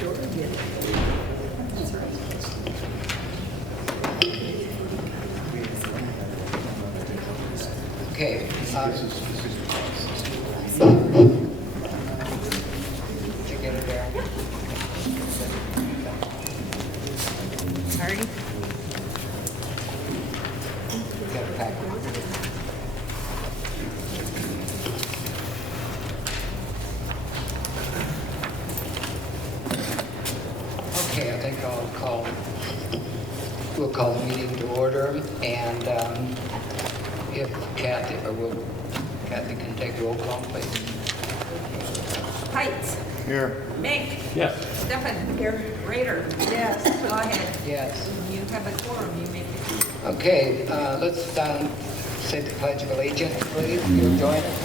Okay. Did you get it there? Sorry. Got it packed. Okay, I think we'll call the meeting to order, and if Kathy can take roll call, please. Heights. Here. Mink. Yes. Stefan. Here. Raider. Yes. Go ahead. Yes. You have a quorum, you may begin. Okay, let's say the Pledge of Allegiance, please. You'll join us.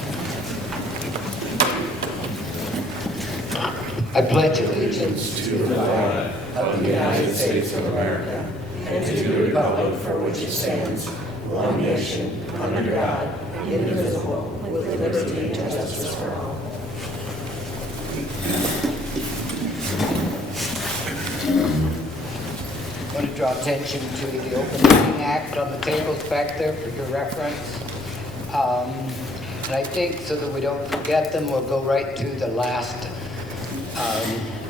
I pledge allegiance to the flag of the United States of America and to the republic for which it stands, one nation, under God, indivisible, with liberty and justice for all. I want to draw attention to the Open Meeting Act on the tables back there for your reference. And I think so that we don't forget them, we'll go right to the last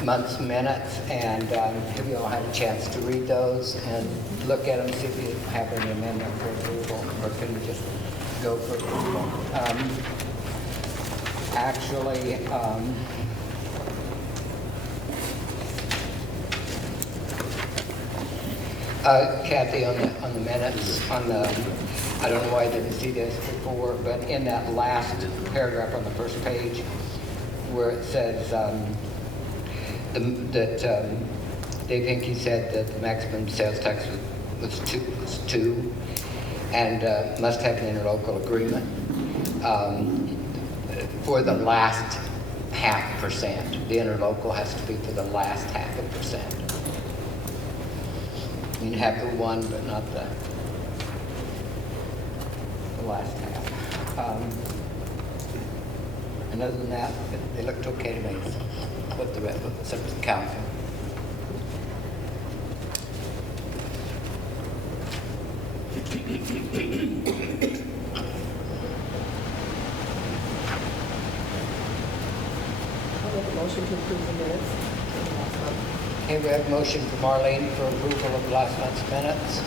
month's minutes, and if you all had a chance to read those and look at them, see if you have any amendment for approval, or can we just go for approval? Kathy, on the minutes, I don't know why I didn't see this before, but in that last paragraph on the first page, where it says that Dave Hinkey said that the maximum sales tax was two, and must have an interlocal agreement for the last 0.5%. The interlocal has to be for the last 0.5%. You can have the one, but not the last half. And other than that, they looked okay to me. What the rest of the council. I'll make a motion to approve the minutes. Okay, we have a motion from Marlene for approval of last month's minutes.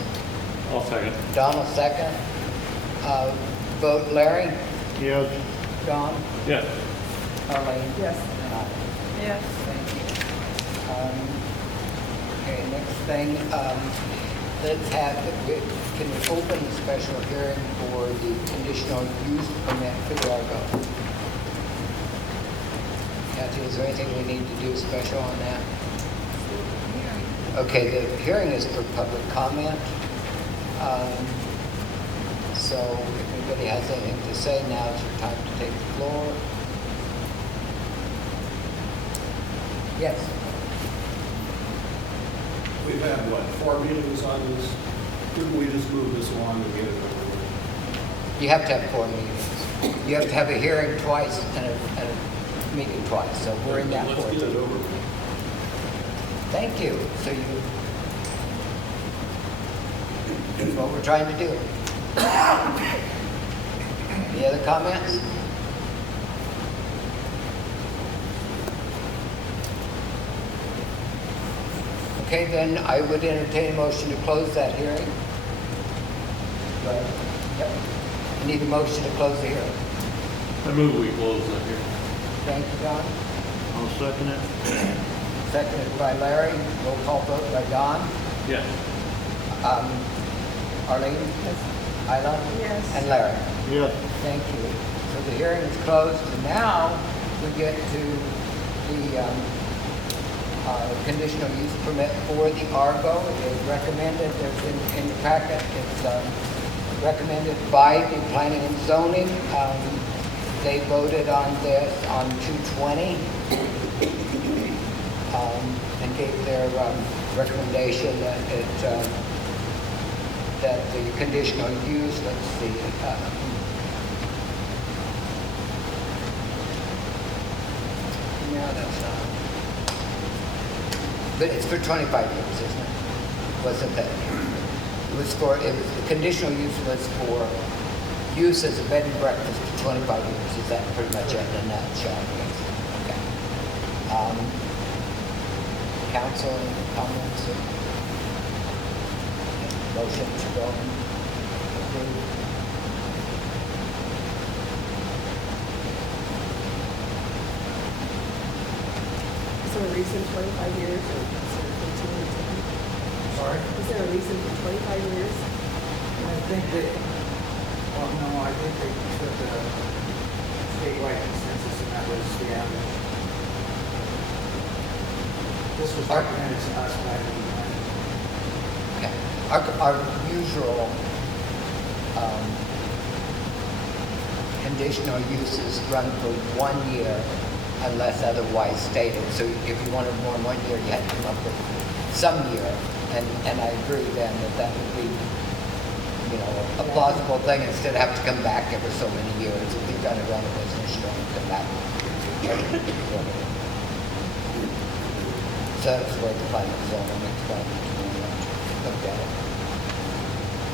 I'll second. Donald, second. Vote Larry? Yes. John? Yes. Marlene? Yes. And I. Yes. Thank you. Okay, next thing, let's have, can we open the special hearing for the conditional use permit for the Argo? Kathy, is there anything we need to do special on that? Okay, the hearing is for public comment. So if anybody has anything to say, now is your time to take the floor. Yes. We've had, 4 meetings on this? Couldn't we just move this along to get it over with? You have to have 4 meetings. You have to have a hearing twice and a meeting twice, so we're in that Let's fourth. get it over with. Thank you. So that's what we're trying to do. Any other comments? Okay, then I would entertain a motion to close that hearing. Right. Yep. I need a motion to close the hearing. I move we close that here. Thank you, Don. I'll second it. Seconded by Larry. Roll call vote by Don. Yes. Arlene? Yes. Isla? Yes. And Larry? Yes. Thank you. So the hearing is closed, and now we get to the conditional use permit for the Argo. It is recommended, there's in the packet, it's recommended by the planning and zoning. They voted on this on 2/20 and gave their recommendation that that the conditional use, let's see, no, that's not. But it's for 25 years, isn't it? Wasn't that? The conditional use was for use as a bed and breakfast for 25 years. Is that pretty much it in a nutshell? Yes. Okay. Council comments? Motion to go approve? Is there a reason 25 years or is there continuing to be? Sorry? Is there a reason for 25 years? I think that, well, no, I think they took a statewide consensus and that was the average. This was recommended to us by the, Okay. Our usual conditional uses run for 1 year unless otherwise stated. So if you wanted more than 1 year, you had to come up with some year. And I agree then that would be, a plausible thing instead of having to come back every so many years. If you're going to run a business, you don't have to come back. So that's the way the climate zone explained it to me. Looked at it.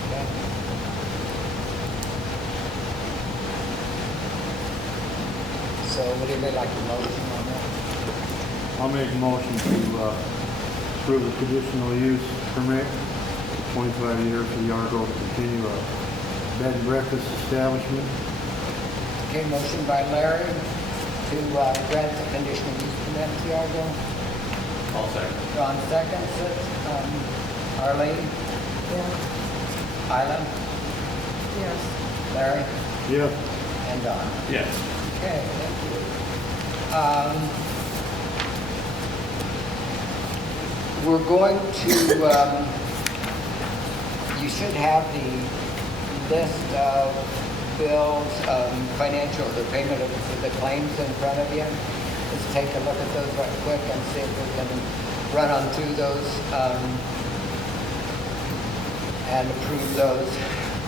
Okay. So would anybody like a motion on that? I'll make a motion to approve the conditional use permit, 25 years for the Argo to continue a bed and breakfast establishment. Okay, motion by Larry to grant the conditional use permit to the Argo. I'll second. John seconds it. Arlene? Yeah. Isla? Yes. Larry? Yes. And Don? Yes. Okay, thank you. We're going to, you should have the list of bills, financial, the payment of the claims in front of you. Let's take a look at those right quick and see if we can run on through those and approve those.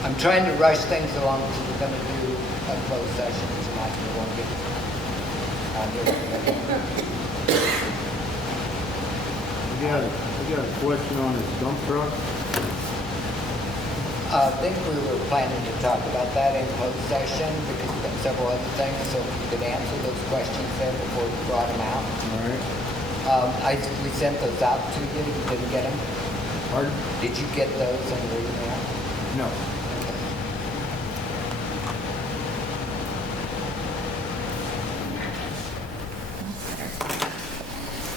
I'm trying to rush things along because we're going to do a closed session tonight. We won't get on here. We got a question on this dump truck. I think we were planning to talk about that in closed session because we've got several other things, so if we could answer those questions then before we brought them out. All right. We sent those out to you. You didn't get them? Pardon? Did you get those in your email? No.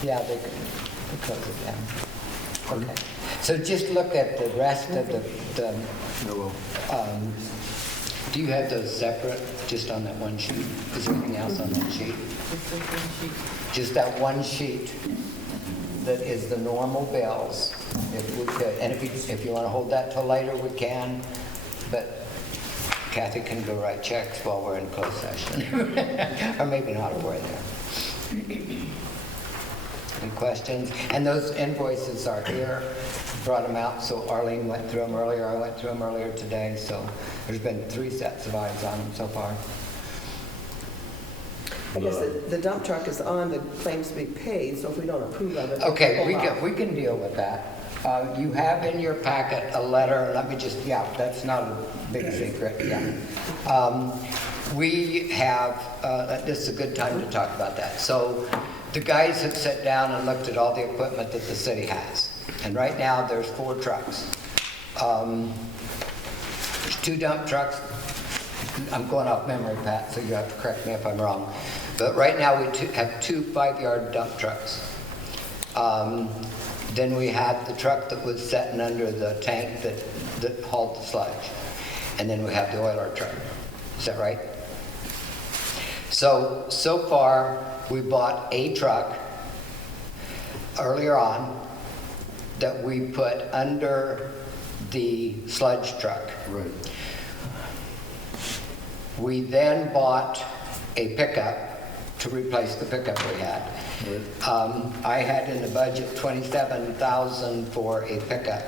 Yeah, they could close it down. Okay. So just look at the rest of the No. do you have those separate, just on that one sheet? Is there anything else on that sheet? Just that one sheet that is the normal bills, if we could. And if you want to hold that till later, we can. But Kathy can go write checks while we're in closed session. Or maybe not if we're there. Any questions? And those invoices are here. Brought them out, so Arlene went through them earlier. I went through them earlier today, so there's been 3 sets of eyes on them so far. I guess the dump truck is on the claims to be paid, so if we don't approve of it. Okay, pull off. we can deal with that. You have in your packet a letter, let me just, that's not a big secret, we have, this is a good time to talk about that. So the guys have sat down and looked at all the equipment that the city has. And right now, there's 4 trucks. There's 2 dump trucks. I'm going off memory, Pat, so you have to correct me if I'm wrong. But right now, we have 2 5-yard dump trucks. Then we had the truck that was sitting under the tank that hauled the sludge. And then we have the oiler truck. Is that right? So far, we bought a truck earlier on that we put under the sludge truck. Right. We then bought a pickup to replace the pickup we had. Right. I had in the budget $27,000 for a pickup.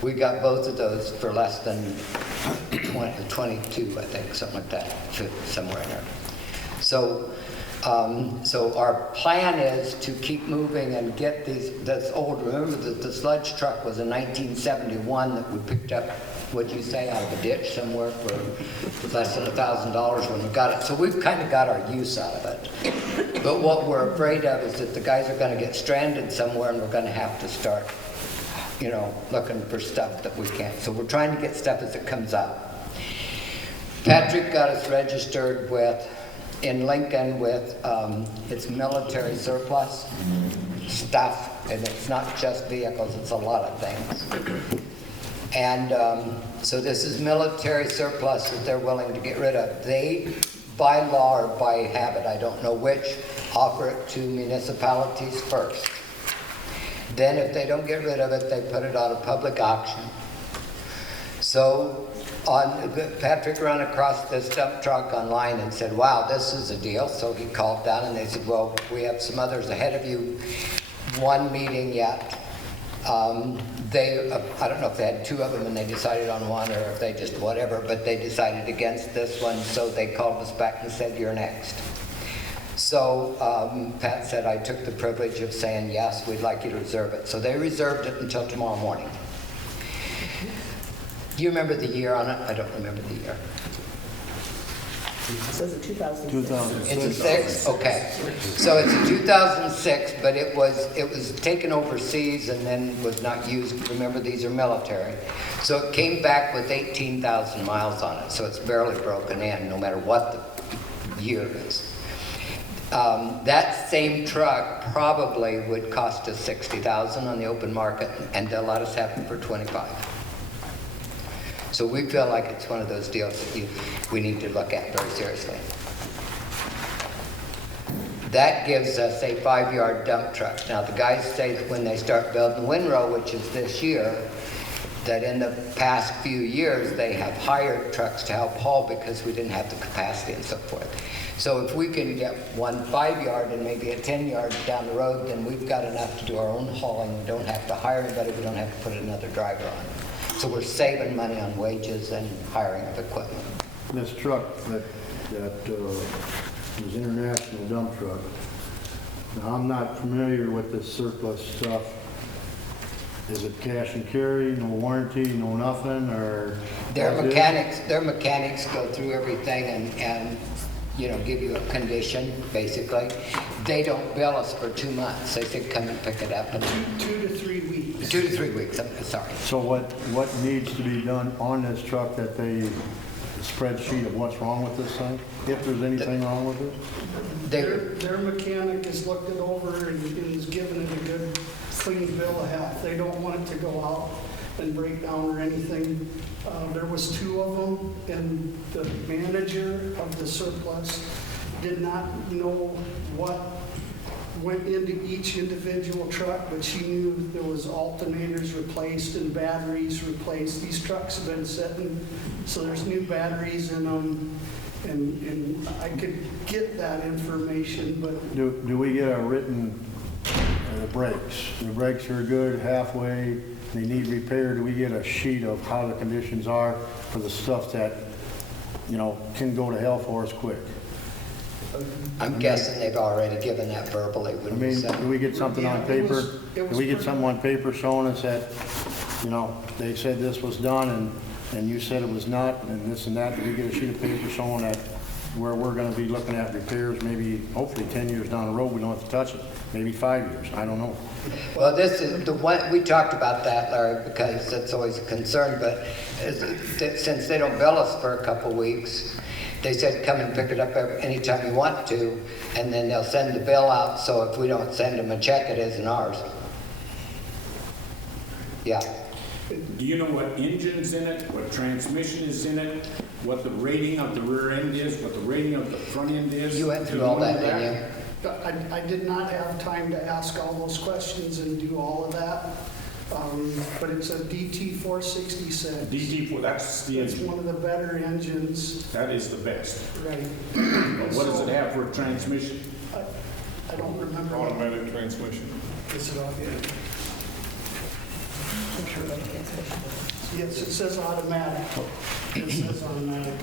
We got both of those for less than 22, I think, something like that, somewhere in there. So So our plan is to keep moving and get this old, remember that the sludge truck was a 1971 that we picked up, what'd you say, out of a ditch somewhere for less than $1,000 when we got it. So we've kind of got our use out of it. But what we're afraid of is that the guys are going to get stranded somewhere and we're going to have to start, you know, looking for stuff that we can't. So we're trying to get stuff as it comes up. Patrick got us registered in Lincoln with its military surplus stuff, and it's not just vehicles, it's a lot of things. And so this is military surplus that they're willing to get rid of. They, by law or by habit, I don't know which, offer it to municipalities first. Then if they don't get rid of it, they put it on a public auction. So Patrick ran across this dump truck online and said, wow, this is a deal. So he called down and they said, well, we have some others ahead of you. One meeting yet. I don't know if they had two of them and they decided on one or if they just whatever, but they decided against this one. So they called us back and said, you're next. So Pat said, I took the privilege of saying, yes, we'd like you to reserve it. So they reserved it until tomorrow morning. Do you remember the year on it? I don't remember the year. It says a 2006. 2006. It's a 6? Okay. So it's a 2006, but it was taken overseas and then was not used. Remember, these are military. So it came back with 18,000 miles on it. So it's barely broken in, no matter what the year is. That same truck probably would cost us $60,000 on the open market, and they'll let us have it for $25,000. So we feel like it's one of those deals that we need to look at very seriously. That gives us a 5-yard dump truck. Now the guys say that when they start building Windrow, which is this year, that in the past few years they have hired trucks to help haul because we didn't have the capacity and so forth. So if we can get one 5-yard and maybe a 10-yard down the road, then we've got enough to do our own hauling. We don't have to hire anybody. We don't have to put another driver on. So we're saving money on wages and hiring of equipment. This truck that is international dump truck. Now, I'm not familiar with this surplus stuff. Is it cash and carry, no warranty, no nothing, or? Their mechanics go through everything and you know, give you a condition, basically. They don't bill us for 2 months. They say come and pick it up. And 2 to 3 weeks. 2 to 3 weeks, I'm sorry. So what needs to be done on this truck, that a spreadsheet of what's wrong with this thing? If there's anything wrong with it? Their mechanic has looked it over and has given it a good clean bill of health. They don't want it to go out and break down or anything. There was 2 of them, and the manager of the surplus did not know what went into each individual truck, but she knew there was alternators replaced and batteries replaced. These trucks have been sitting, so there's new batteries in them, and I could get that information, but Do we get a written, the brakes? The brakes are good, halfway, they need repair. Do we get a sheet of how the conditions are for the stuff that, you know, can go to hell for us quick? I'm guessing they've already given that verbally. I mean, do we get something on paper? Do we get something on paper showing us that, you know, they said this was done and you said it was not, and this and that? Do we get a sheet of paper showing that where we're gonna be looking at repairs, maybe, hopefully 10 years down the road, we don't have to touch it, maybe 5 years, I don't know. Well, this is the one, we talked about that, Larry, because that's always a concern, but since they don't bill us for a couple weeks, they said come and pick it up anytime you want to, and then they'll send the bill out, so if we don't send them a check, it isn't ours. Yeah. Do you know what engine's in it, what transmission is in it, what the rating of the rear end is, what the rating of the front end is? You went through all that, didn't you? I did not have time to ask all those questions and do all of that. But it's a DT 466. DT4, that's the It's engine. one of the better engines. That is the best. Right. But what does it have for a transmission? I don't remember. Automatic transmission. Is it off yet? Yes, it says automatic. It says automatic.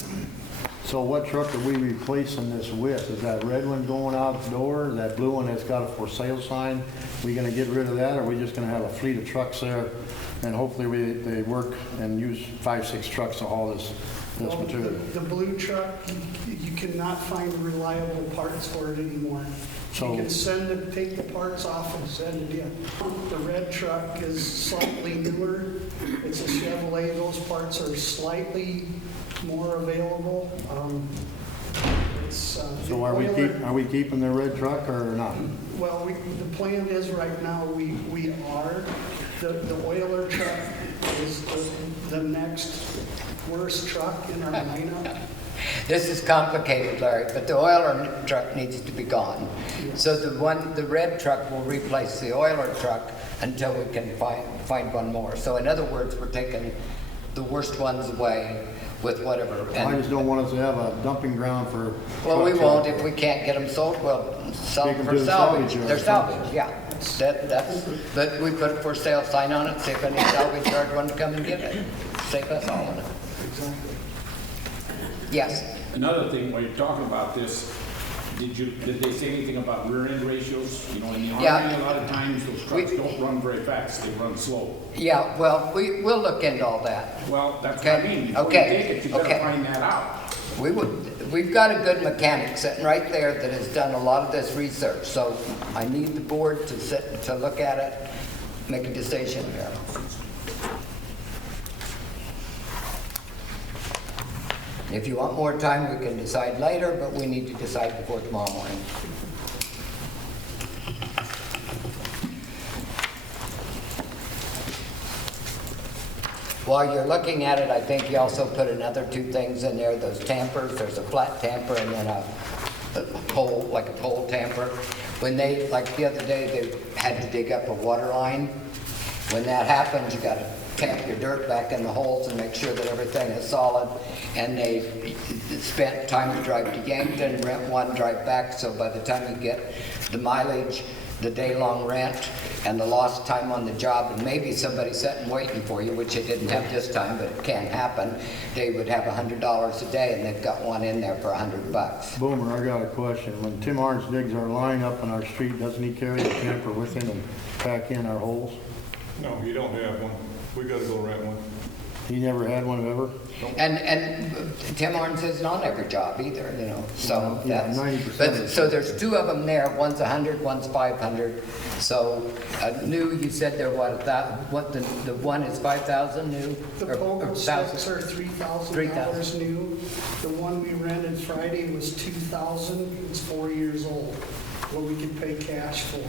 So what truck are we replacing this with? Is that red one going out the door? That blue one that's got a for sale sign? We gonna get rid of that, or are we just gonna have a fleet of trucks there? And hopefully they work and use 5, 6 trucks to haul this Well, material. the blue truck, you cannot find reliable parts for it anymore. So- You can take the parts off and send it in. The red truck is slightly newer. It's a Chevrolet. Those parts are slightly more available. So are we keeping the red truck or not? Well, the plan is right now, we are. The oiler truck is the next worst truck in our lineup. This is complicated, Larry, but the oiler truck needs to be gone. So the red truck will replace the oiler truck until we can find one more. So in other words, we're taking the worst ones away with whatever. I just don't want us to have a dumping ground for. Well, we trucks. won't. If we can't get them sold, we'll sell Take them 'em for to the salvage. salvage yard. They're salvage, yeah. But we put a for sale sign on it, see if any salvage yard want to come and get it. Save us all of it. Exactly. Yes. Another thing, while you're talking about this, did they say anything about rear end ratios? You know, in the Yeah. Army, a lot of times those trucks don't run very fast, they run slow. Yeah, well, we'll look into all that. Well, that's what I Okay, mean, before you okay, take it, you better okay. find that out. We've got a good mechanic sitting right there that has done a lot of this research, so I need the board to sit, to look at it, make a decision here. If you want more time, we can decide later, but we need to decide before tomorrow morning. While you're looking at it, I think you also put another 2 things in there, those tampers. There's a flat tamper and then a pole, like a pole tamper. When they, like the other day, they had to dig up a water line. When that happens, you gotta tamp your dirt back in the holes and make sure that everything is solid. And they spent time to drive to Yankton, rent one, drive back, so by the time you get the mileage, the day-long rent, and the lost time on the job, and maybe somebody sitting waiting for you, which it didn't have this time, but it can happen, they would have $100 a day, and they've got one in there for $100. Boomer, I got a question. When Tim Arns digs our line up on our street, doesn't he carry the camper with him and pack in our holes? No, you don't have one. We gotta go rent one. He never had one ever? And Tim Arns isn't on every job either, you know, so Yeah, that's. 90%. But, so there's 2 of them there, one's 100, one's 500. So, new, you said they're what the one is 5,000 new? The Or Pogo 1,000? sticks are $3,000 new. The one we rented Friday was $2,000. It's 4 years old. What we can pay cash for.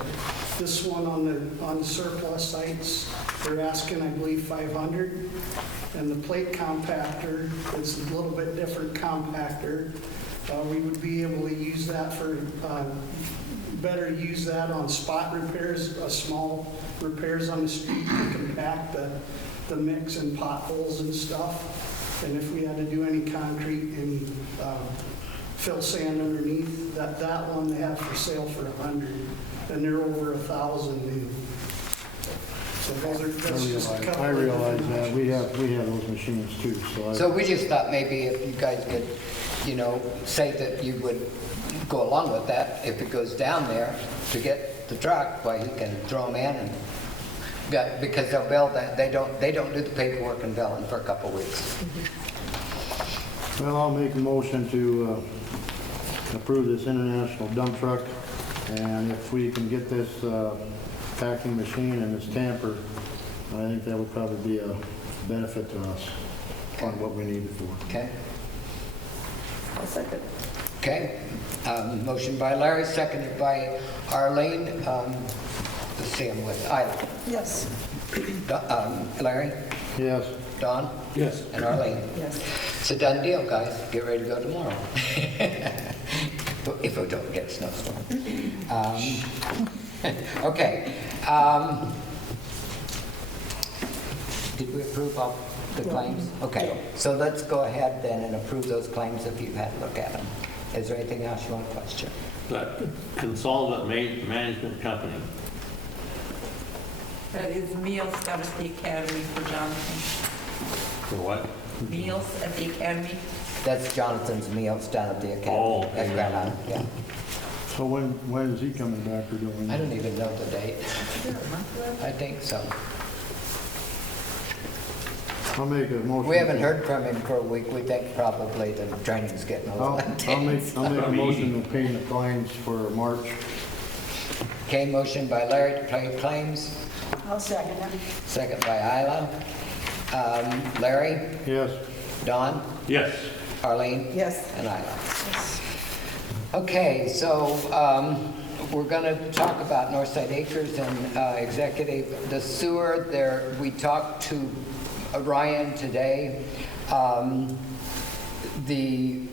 This one on the surplus sites, they're asking, I believe, $500. And the plate compactor is a little bit different compactor. We would be able to use that for, better use that on spot repairs, small repairs on the street to compact the mix and potholes and stuff. And if we had to do any concrete and fill sand underneath, that one they have for sale for $100, and they're over $1,000 new. So that's just a couple. I realize that. We have those machines too, so. So we just thought maybe if you guys could, you know, say that you would go along with that, if it goes down there to get the truck, well, you can throw them in and, because they'll bill that, they don't do the paperwork and billing for a couple of weeks. Well, I'll make a motion to approve this international dump truck, and if we can get this packing machine and this tamper, I think that would probably be a benefit to us on what we need it for. Okay? I'll second. Okay. Motion by Larry, seconded by Arlene. Let's see, I'm with Isla. Yes. Larry, Yes. Don, Yes. and Arlene. Yes. It's a done deal, guys. Get ready to go tomorrow. If we don't get a snowstorm. Okay. Did we approve all the claims? Okay. So let's go ahead then and approve those claims if you've had a look at them. Is there anything else you want to question? But Consolidate Management Company. That is meal stuff at the Academy for Jonathan. For what? Meals at the academy? That's Jonathan's meals down at the academy. Oh, At Grand Island, yeah. So when is he coming back or doing? I don't even know the date. I think so. I'll make a motion. We haven't heard from him for a week. We think probably the training's getting a little intense. I'll make a motion to pay the claims for March. Okay, motion by Larry to pay claims, I'll second it. second by Isla. Larry, Yes. Don, Yes. Arlene? Yes. And Isla. Okay, so we're going to talk about Northside Acres and executive, the sewer there. We talked to Ryan today. The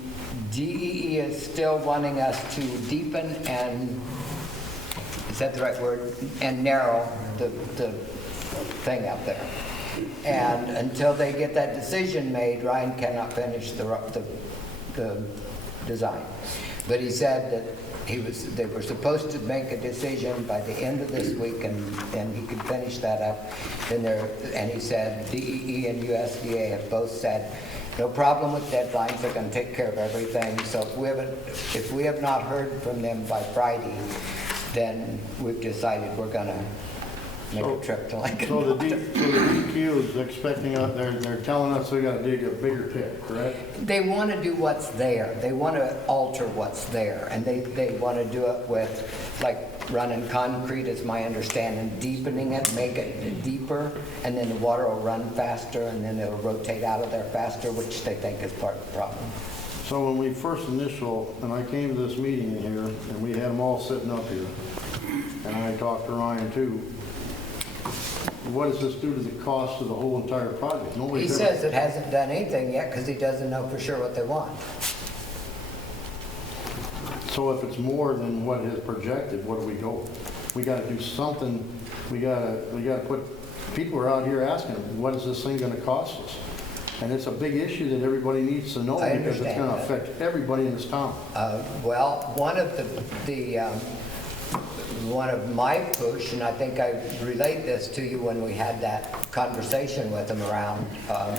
DEE is still wanting us to deepen and, is that the right word? And narrow the thing out there. And until they get that decision made, Ryan cannot finish the design. But he said that they were supposed to make a decision by the end of this week, and he could finish that up. And he said DEE and USDA have both said, no problem with deadlines, they're going to take care of everything. So if we have not heard from them by Friday, then we've decided we're going to make a trip to Lincoln. So the DQ is expecting, they're telling us we gotta dig a bigger pit, correct? They want to do what's there. They want to alter what's there. And they want to do it with, like, running concrete, is my understanding, deepening it, make it deeper, and then the water will run faster, and then it'll rotate out of there faster, which they think is part of the problem. So when we first and I came to this meeting here, and we had them all sitting up here, and I talked to Ryan too, what does this do to the cost of the whole entire project? He Nobody's says it hasn't done anything yet because he doesn't know for sure what they want. So if it's more than what is projected, what do we go? We gotta do something, we gotta put, people are out here asking, what is this thing gonna cost us? And it's a big issue that everybody needs to know I because it's understand gonna that. affect everybody in this town. Well, one of my push, and I think I relayed this to you when we had that conversation with them around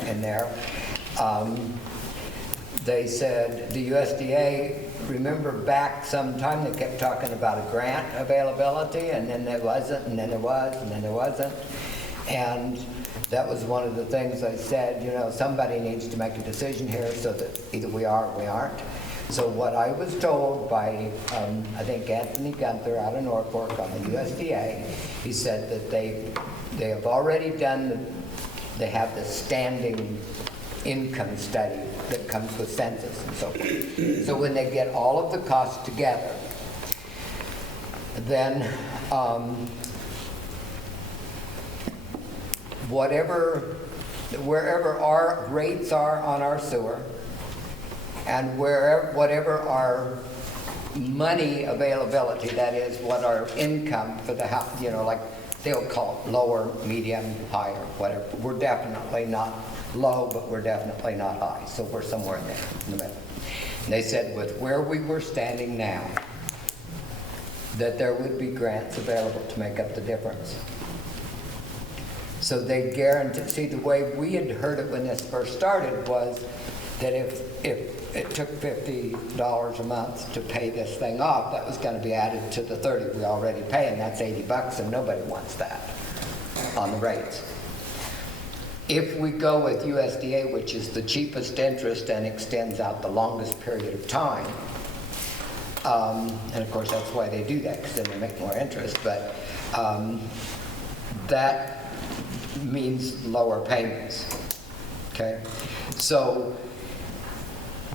in there, they said the USDA, remember back sometime they kept talking about a grant availability, and then there wasn't, and then there was, and then there wasn't. And that was one of the things I said, you know, somebody needs to make a decision here so that either we are or we aren't. So what I was told by, I think Anthony Gunther out of Norfolk on the USDA, he said that they have already done, they have the standing income study that comes with census and so forth. So when they get all of the costs together, then wherever our rates are on our sewer, and whatever our money availability, that is what our income for the house, you know, like they'll call it lower, medium, higher, whatever. We're definitely not low, but we're definitely not high. So we're somewhere in there, in the middle. And they said with where we were standing now, that there would be grants available to make up the difference. So they guarantee, see, the way we had heard it when this first started was that if it took $50 a month to pay this thing off, that was going to be added to the 30 we already pay, and that's $80, and nobody wants that on the rates. If we go with USDA, which is the cheapest interest and extends out the longest period of time, and of course that's why they do that, because then they make more interest, but that means lower payments, okay? So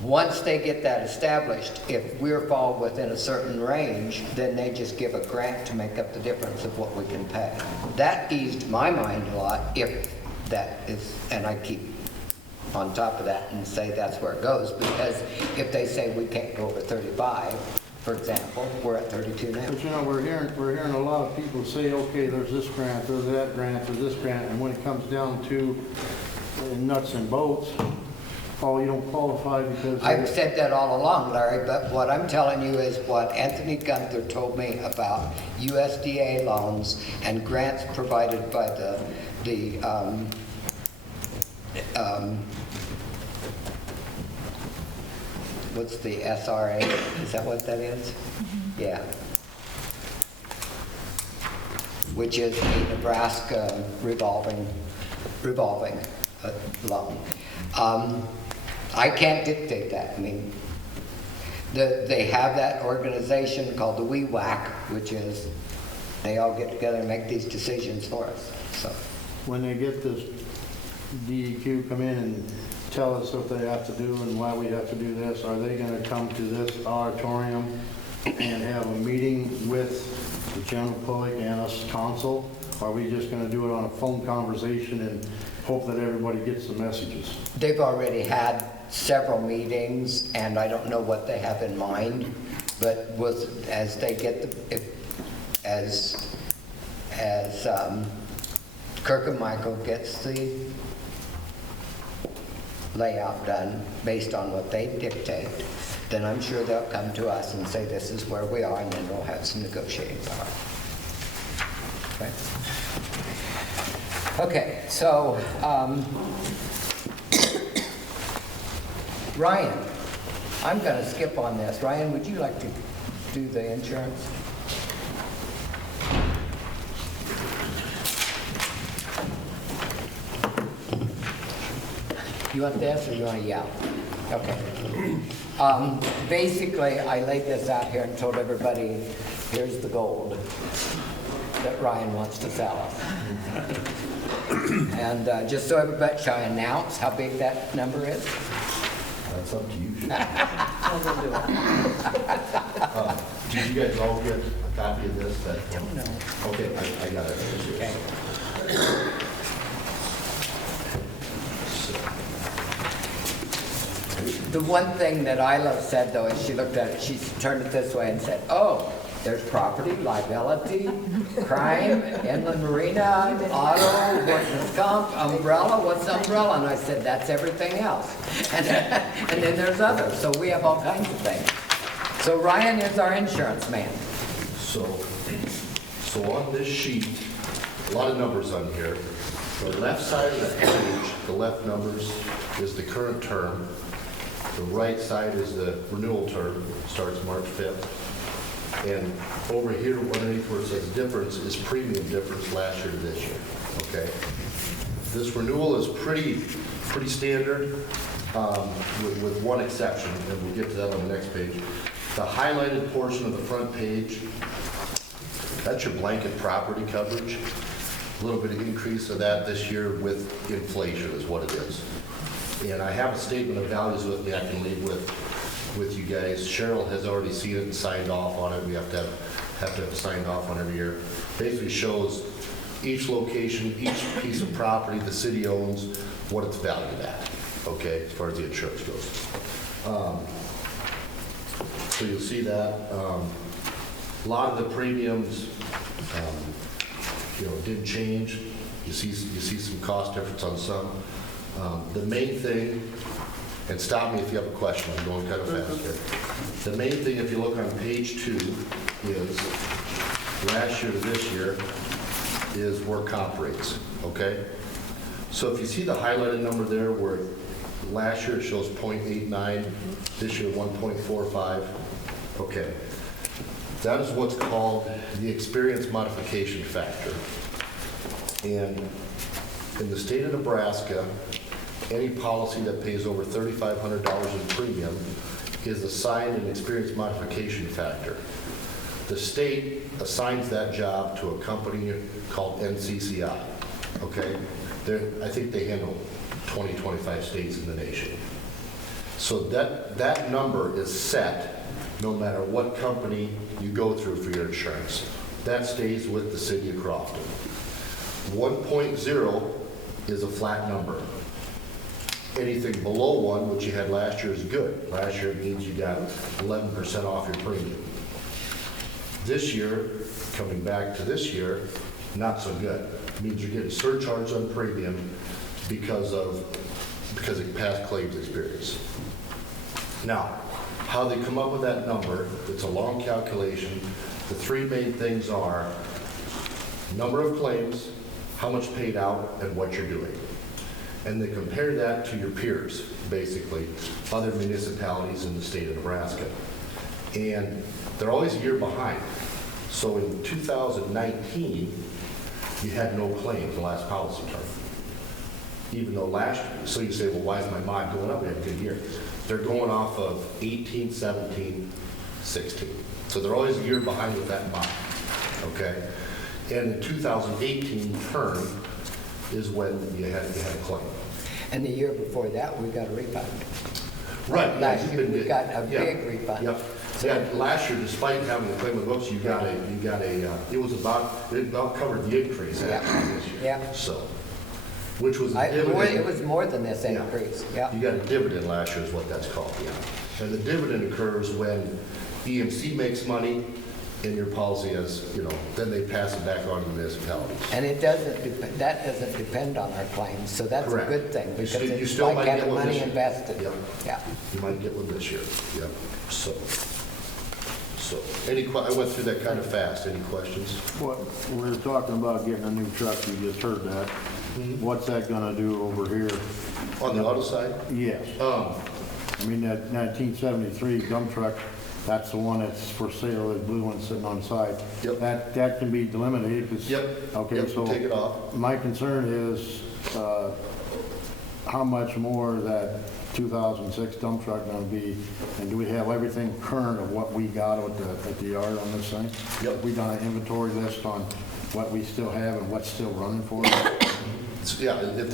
once they get that established, if we fall within a certain range, then they just give a grant to make up the difference of what we can pay. That eased my mind a lot, if that is, and I keep on top of that and say that's where it goes, because if they say we can't go over 35, for example, we're at 32 now. But you know, we're hearing a lot of people say, okay, there's this grant, there's that grant, there's this grant, and when it comes down to nuts and bolts, oh, you don't qualify because... I've said that all along, Larry, but what I'm telling you is what Anthony Gunther told me about USDA loans and grants what's the SRA? Is that what that is? Yeah. Which is a Nebraska revolving loan. I can't dictate that. I mean, they have that organization called the WEWAC, which is, they all get together and make these decisions for us, so. When they get this DEQ come in and tell us what they have to do and why we have to do this, are they gonna come to this auditorium and have a meeting with the general public and us council? Or are we just gonna do it on a phone conversation and hope that everybody gets the messages? They've already had several meetings, and I don't know what they have in mind, but as they get as Kirk and Michael gets the layout done based on what they dictate, then I'm sure they'll come to us and say this is where we are, and then we'll have some negotiating power. Okay, so Ryan, I'm going to skip on this. Ryan, would you like to do the insurance? You want this or you want to yell? Okay. Basically, I laid this out here and told everybody, here's the gold that Ryan wants to sell us. And just so everybody, shall I announce how big that number is? That's up to you. Did you guys all get a copy of this? I don't know. Okay, I got it. Okay. The one thing that Isla said, though, is she looked at it, she turned it this way and said, oh, there's property, liability, crime, inland marina, auto, workers' comp, umbrella. What's umbrella? And I said, that's everything else. And then there's others. So we have all kinds of things. So Ryan is our insurance man. So on this sheet, a lot of numbers on here. The left side of the page, the left numbers is the current term. The right side is the renewal term, starts March 5th. And over here, underneath where it says difference is premium difference last year to this year, okay? This renewal is pretty standard with one exception, and we'll get to that on the next page. The highlighted portion of the front page, that's your blanket property coverage. A little bit of increase of that this year with inflation is what it is. And I have a statement of values with me I can leave with you guys. Cheryl has already seen it and signed off on it. We have to have it signed off on every year. Basically shows each location, each piece of property the city owns, what it's valued at, okay, as far as the insurance goes. So you'll see that. A lot of the premiums, didn't change. You see some cost difference on some. The main thing, and stop me if you have a question, I'm going kind of fast here. The main thing, if you look on page 2, is last year to this year is work comp rates, okay? So if you see the highlighted number there where last year it shows 0.89, this year 1.45, okay. That is what's called the experience modification factor. And in the state of Nebraska, any policy that pays over $3,500 in premium is assigned an experience modification factor. The state assigns that job to a company called NCCI, okay? I think they handle 20, 25 states in the nation. So that number is set no matter what company you go through for your insurance. That stays with the city of Crofton. 1.0 is a flat number. Anything below 1, which you had last year, is good. Last year means you got 11% off your premium. This year, coming back to this year, not so good. It means you're getting surcharges on premium because of past claims experience. Now, how they come up with that number, it's a long calculation. The 3 main things are number of claims, how much paid out, and what you're doing. and they compare that to your peers, basically, other municipalities in the state of Nebraska. And they're always a year behind. So in 2019, you had no claims the last policy term. Even though so you say, well, why is my mod going up? We had a good year. They're going off of 18, 17, 16. So they're always a year behind with that mod, okay? And the 2018 term is when you had a claim. And the year before that, we got a refund. Right. Last year, we got a yeah, big refund. Yep. Yeah, last year, despite having a claim in the books, it about covered the increase actually this year. Yeah. So, which was a dividend. It was more than this increase, yeah. You got a dividend last year is what that's called, yeah. And the dividend occurs when EMC makes money and your policy has, then they pass it back on to the municipalities. And that doesn't depend on our claims, so that's Correct. a good thing, because You it's still like might get having one money this year. invested. Yep. Yeah. You might get one this year, yep. So, I went through that kind of fast. Any questions? What, we're talking about getting a new truck, you just heard that. What's that gonna do over here? On the auto side? Yes. I mean, that 1973 dump truck, that's the one that's for sale, that blue one sitting on the side. Yep. That can be eliminated, 'cause- Yep. Okay, Yep, so. take it off. My concern is, how much more that 2006 dump truck gonna be? And do we have everything current of what we got at the yard on this thing? Yep. We done an inventory list on what we still have and what's still running for us? Yeah, if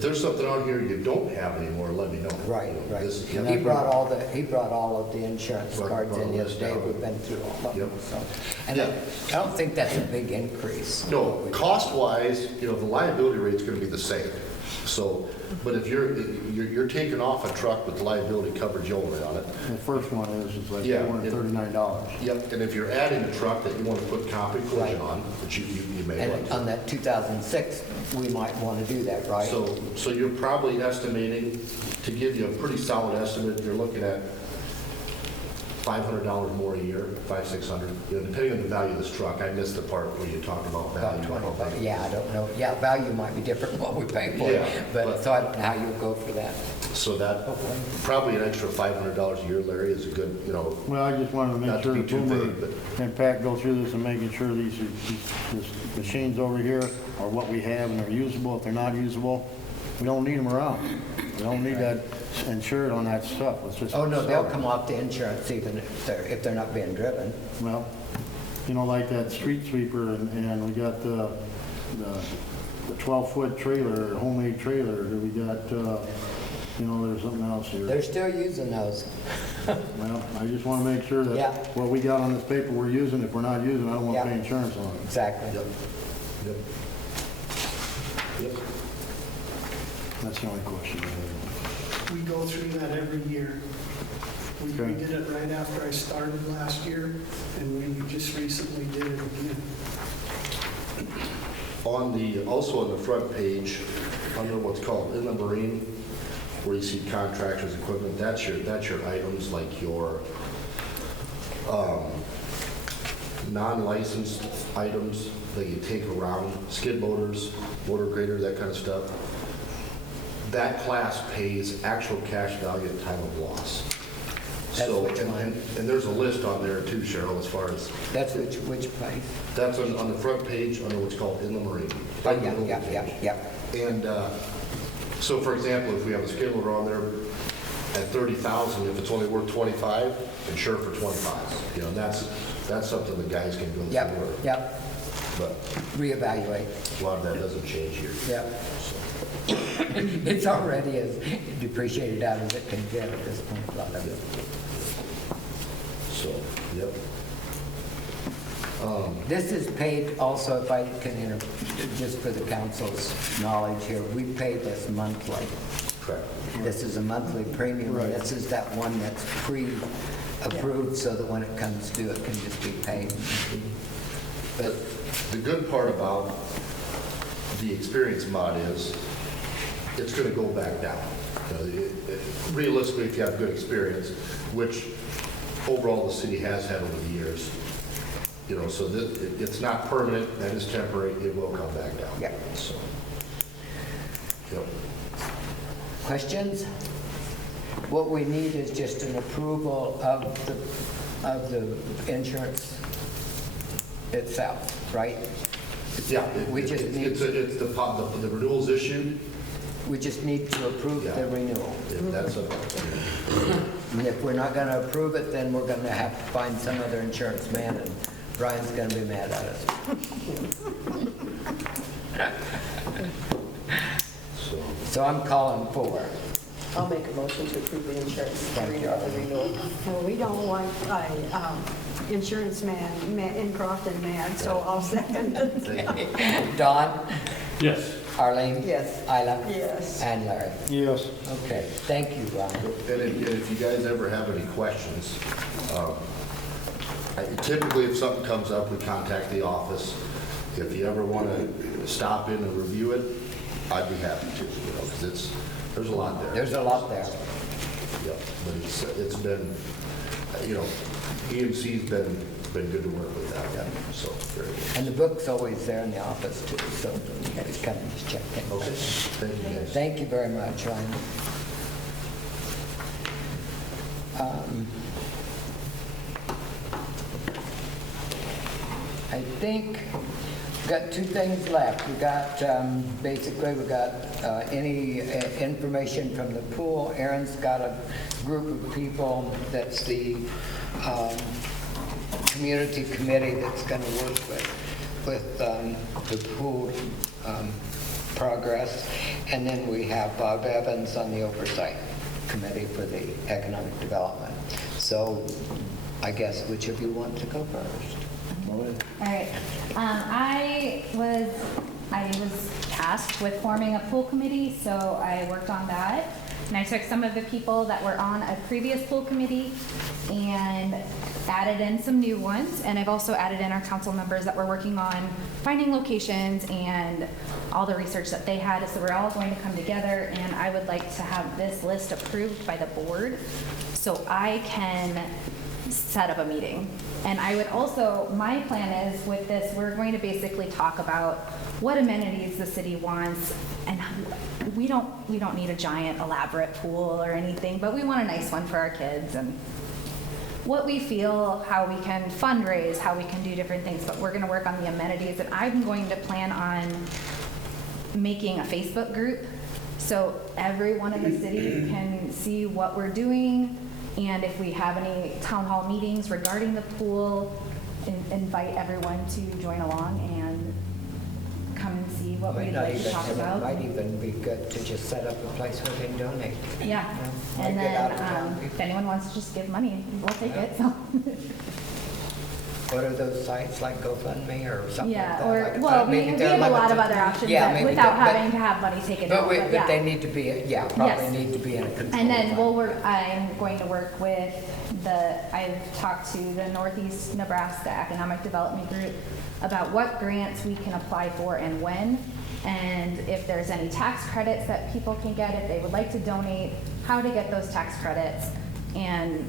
there's something on here you don't have anymore, let me know. Right. Yep. He brought all of the insurance Right, cards brought in a list yesterday, down. we've been through all of them, Yep. so. And Yeah. I don't think that's a big increase. No, cost-wise, the liability rate's gonna be the same. So, but if you're taking off a truck with liability coverage only on it. The first one is like Yeah. $439. Yep, and if you're adding a truck that you want to put comp and collision Right. on, which you may And want to. on that 2006, we might want to do that, right? So you're probably estimating, to give you a pretty solid estimate, you're looking at $500 more a year, $500-600, depending on the value of this truck. I missed the part where you talked about value. About 20, yeah, I don't know. Yeah, value might be different than what we pay for, Yeah, but but- so I don't know how you would go for that. So that, probably an extra $500 a year, Larry, is a good, Well, I just wanted to make Not to sure be that too Boomer vague, and Pat go through this and making sure these machines over here are what we have and they're usable. If they're not usable, we don't need them around. We don't need that insured on that stuff. Let's just. Oh, no, sell they'll it. come off the insurance even if they're not being driven. Well, like that street sweeper and we got the 12-foot trailer, homemade trailer. We got, there's something else here. They're still using those. Well, I just want to make sure Yeah. that what we got on this paper we're using. If we're not using, I don't want to Yeah. pay insurance on it. Exactly. Yep. That's the only question I have. We go through that every year. We Okay. did it right after I started last year, and we just recently did it again. Also on the front page, under what's called inland marine, where you see contractors, equipment, that's your items like your non-licensed items that you take around, skid motors, motor grader, that kind of stuff. That class pays actual cash value at time of loss. That's So, which one? and there's a list on there too, Cheryl, as far as, That's which place? that's on the front page under what's called inland marine. Oh, yeah. And so, for example, if we have a skid loader on there at 30,000, if it's only worth 25, insure for 25. And that's something the guys can do in the work. Yep. But Reevaluate. a lot of that doesn't change here. Yep. It's already as depreciated out as it can get at this point, a lot of it. So, yep. This is paid also, if I can, just for the council's knowledge here, we pay this monthly. Correct. This is a monthly premium, and Right. this is that one that's pre-approved, so that when it comes due, it can just be paid. But The good part about the experience mod is it's going to go back down. Realistically, if you have good experience, which overall the city has had over the years, so it's not permanent, that is temporary, it will come back down. Yeah. So, yep. Questions? What we need is just an approval of the insurance itself, right? Yeah, We just need- it's the renewal's issued. We just need to approve Yeah. the renewal. If that's a, And if we're not going to approve it, then we're going to have to find some other insurance man, and Brian's going to be mad at us. So I'm calling for. I'll make a motion to approve the insurance Thank you. renewal. Well, we don't want insurance man in Crofton mad, so I'll second it. Don? Yes. Arlene? Yes. Isla? Yes. And Larry? Yes. Okay, thank you, Brian. and if you guys ever have any questions, typically if something comes up, we contact the office. If you ever want to stop in and review it, I'd be happy to, because there's a lot there. There's a lot there. Yep, but it's been, EMC's been good to work with that, yeah, so very good. And the book's always there in the office too, so you guys come and just check things. Okay, thank you guys. Thank you very much, Ryan. I think we've got two things left. We got, basically, we got any information from the pool. Aaron's got a group of people that's the community committee that's going to work with the pool progress. And then we have Bob Evans on the oversight committee for the economic development. So I guess which of you want to go first? All right. I was tasked with forming a pool committee, so I worked on that. And I took some of the people that were on a previous pool committee and added in some new ones. And I've also added in our council members that were working on finding locations and all the research that they had. So we're all going to come together, and I would like to have this list approved by the board so I can set up a meeting. And I would also, my plan is with this, we're going to basically talk about what amenities the city wants, and we don't need a giant elaborate pool or anything, but we want a nice one for our kids, and what we feel, how we can fundraise, how we can do different things, but we're gonna work on the amenities, and I'm going to plan on making a Facebook group so everyone in the city can see what we're doing. And if we have any town hall meetings regarding the pool, invite everyone to join along and come and see what we'd like to talk about. It might even be good to just set up a place where they can donate. Yeah, and then if anyone wants to just give money, we'll take it. So. What are those sites, like GoFundMe or something like Yeah, that? or, Like, well, we maybe they're have a lot of limited. other options Yeah, that, maybe without they- having to have money taken But, out. but yeah. they need to be, probably Yes. need to be in a control. And then environment. I'm going to work with I've talked to the Northeast Nebraska Economic Development Group about what grants we can apply for and when, and if there's any tax credits that people can get if they would like to donate, how to get those tax credits. And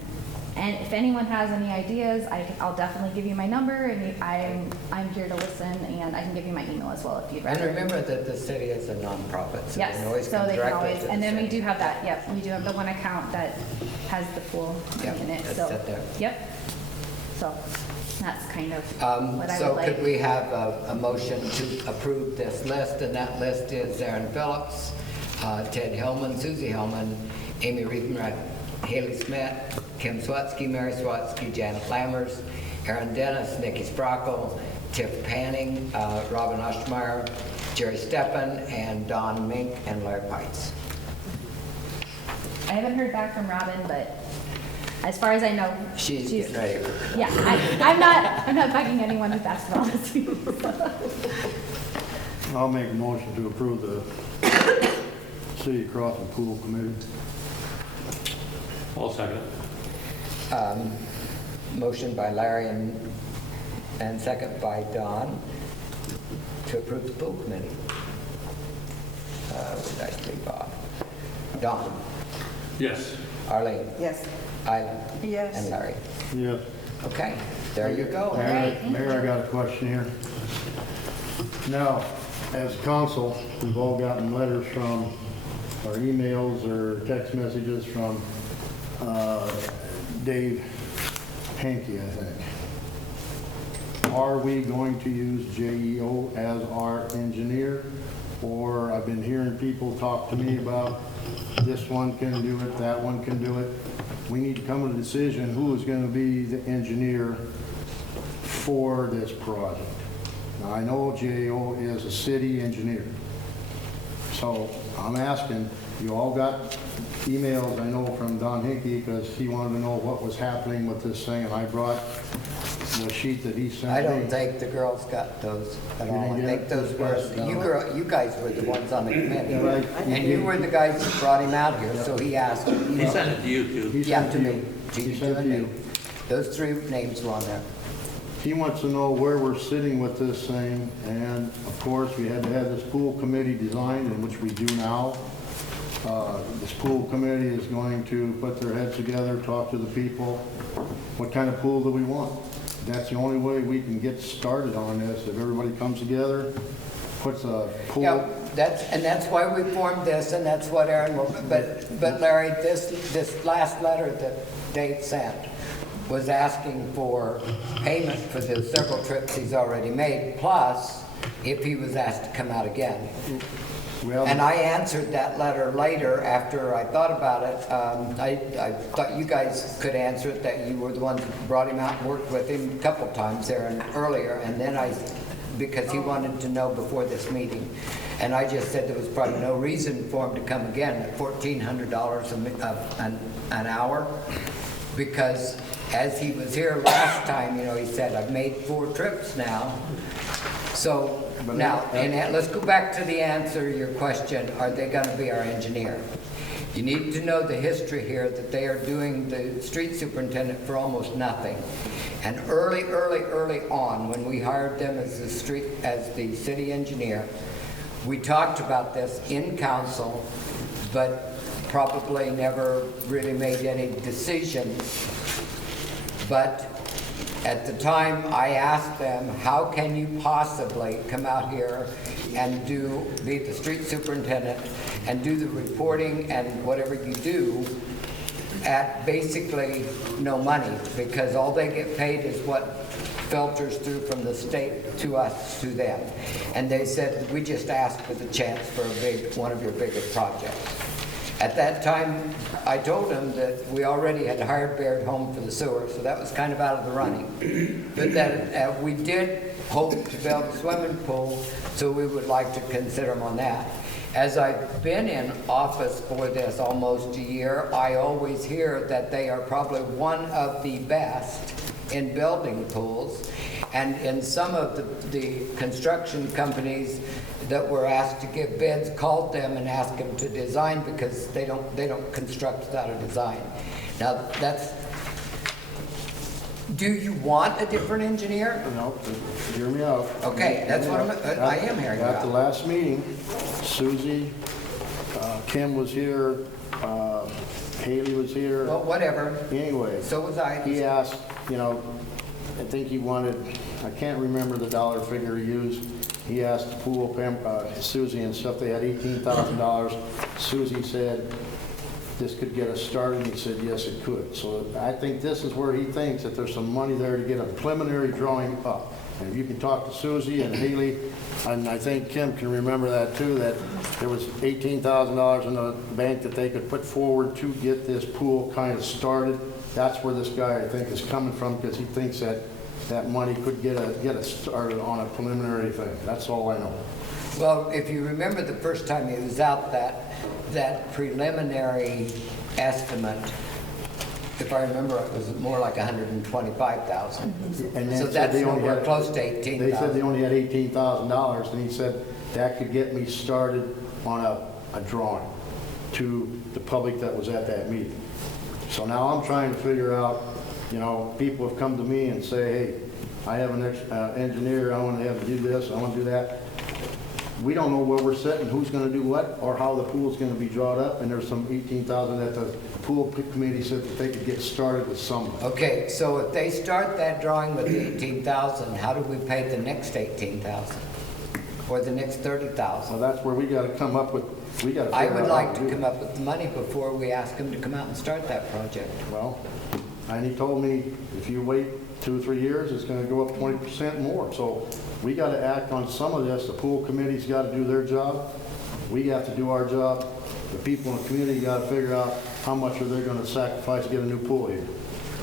if anyone has any ideas, I'll definitely give you my number, and I'm here to listen, and I can give you my email as well if you'd rather. And remember that the city is a nonprofit, so Yes, they can always so come they can directly always, to the and then we city. do have that, yep, we do have the one account that has the pool Yep, in it, that's so. set there. Yep, so that's kind of what I So would could like. we have a motion to approve this list? And that list is Aaron Phillips, Ted Hillman, Susie Hillman, Amy Riepenrad, Haley Smith, Kim Swatsky, Mary Swatsky, Janet Lammers, Aaron Dennis, Nikki Sprockle, Tiff Panning, Robin Ostermeyer, Jerry Steppen, and Don Mink, and Larry Pites. I haven't heard back from Robin, but as far as I know, She's getting ready. Yeah, I'm not bugging anyone with basketball this week. I'll make a motion to approve the City of Crofton Pool Committee. I'll second. Motion by Larry and second by Don to approve the pool committee. Would I say Bob? Don? Yes. Arlene? Yes. Isla? Yes. And Larry? Yes. Okay, there you go. Mayor, I got a question here. Now, as council, we've all gotten letters from or emails or text messages from Dave Hankey, I think. Are we going to use JEO as our engineer? Or I've been hearing people talk to me about this one can do it, that one can do it. We need to come to a decision who is going to be the engineer for this project. Now, I know JEO is a city engineer. So I'm asking, you all got emails, I know, from Don Hickey, because he wanted to know what was happening with this thing, and I brought the sheet that he sent me. I don't think the girls got those at all. I think those were, you guys were the ones on the committee. Yeah, right. And you were the guys that brought him out here, so he asked. He sent it to you, too. He Yeah, sent to to me. you. To He you sent and to me. you. Those 3 names were on there. He wants to know where we're sitting with this thing, and of course, we had to have this pool committee designed, in which we do now. This pool committee is going to put their heads together, talk to the people. What kind of pool do we want? That's the only way we can get started on this, if everybody comes together, puts a pool. Yeah, that's why we formed this, and that's what Aaron will, but Larry, this last letter that Dave sent was asking for payment for the several trips he's already made, plus if he was asked to come out again. Well, And I answered that letter later after I thought about it. I thought you guys could answer it, that you were the ones that brought him out and worked with him a couple times there and earlier, and then because he wanted to know before this meeting. And I just said there was probably no reason for him to come again at $1,400 an hour, because as he was here last time, he said, I've made 4 trips now. So now, and let's go back to the answer to your question, are they going to be our engineer? You need to know the history here, that they are doing the street superintendent for almost nothing. And early on, when we hired them as the city engineer, we talked about this in council, but probably never really made any decisions. But at the time, I asked them, how can you possibly come out here and be the street superintendent and do the reporting and whatever you do at basically no money, because all they get paid is what filters through from the state to us, to them. And they said, we just asked for the chance for one of your biggest projects. At that time, I told him that we already had hired Baird Home for the sewer, so that was kind of out of the running. But that we did hope to build a swimming pool, so we would like to consider him on that. As I've been in office for this almost a year, I always hear that they are probably one of the best in building pools. And in some of the construction companies that were asked to give bids, called them and asked them to design, because they don't construct without a design. Now do you want a different engineer? No, hear me out. Okay, that's what I am hearing At the about. last meeting, Susie, Kim was here, Haley was here. Well, whatever. Anyway. So was I. He asked, I think he wanted, I can't remember the dollar figure he used. He asked the pool, Susie and stuff, they had $18,000. Susie said, this could get us started. He said, yes, it could. So I think this is where he thinks that there's some money there to get a preliminary drawing up. And if you can talk to Susie and Haley, and I think Kim can remember that too, that there was $18,000 in the bank that they could put forward to get this pool kind of started. That's where this guy, I think, is coming from, because he thinks that money could get us started on a preliminary thing. That's all I know. Well, if you remember the first time it was out, that preliminary estimate, if I remember, it was more like 125,000. And So that's nowhere close to 18,000. They said they only had $18,000, and he said that could get me started on a drawing to the public that was at that meeting. So now I'm trying to figure out, people have come to me and say, hey, I have an engineer, I want to have to do this, I want to do that. We don't know where we're sitting, who's going to do what, or how the pool's going to be drawn up, and there's some $18,000 that the pool committee said that they could get started with some. Okay, so if they start that drawing with $18,000, how do we pay the next $18,000? Or the next $30,000? So that's where we got to come up with we gotta I figure would out how like to do come it. up with the money before we ask him to come out and start that project. Well, and he told me if you wait 2 or 3 years, it's gonna go up 20% more. So we gotta act on some of this. The pool committee's gotta do their job. We have to do our job. The people in the community gotta figure out how much are they gonna sacrifice to get a new pool here.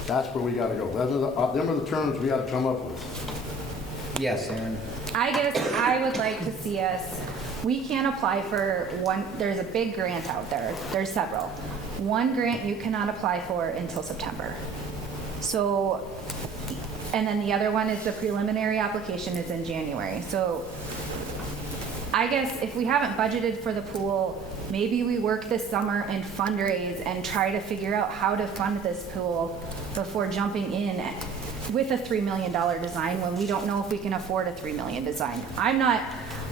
That's where we gotta go. Them are the terms we gotta come up with. Yes, Aaron? I guess I would like to see us, we can't apply for one, there's a big grant out there, there's several. One grant you cannot apply for until September. So, and then the other one is the preliminary application is in January. So I guess if we haven't budgeted for the pool, maybe we work this summer and fundraise and try to figure out how to fund this pool before jumping in with a $3 million design when we don't know if we can afford a $3 million design.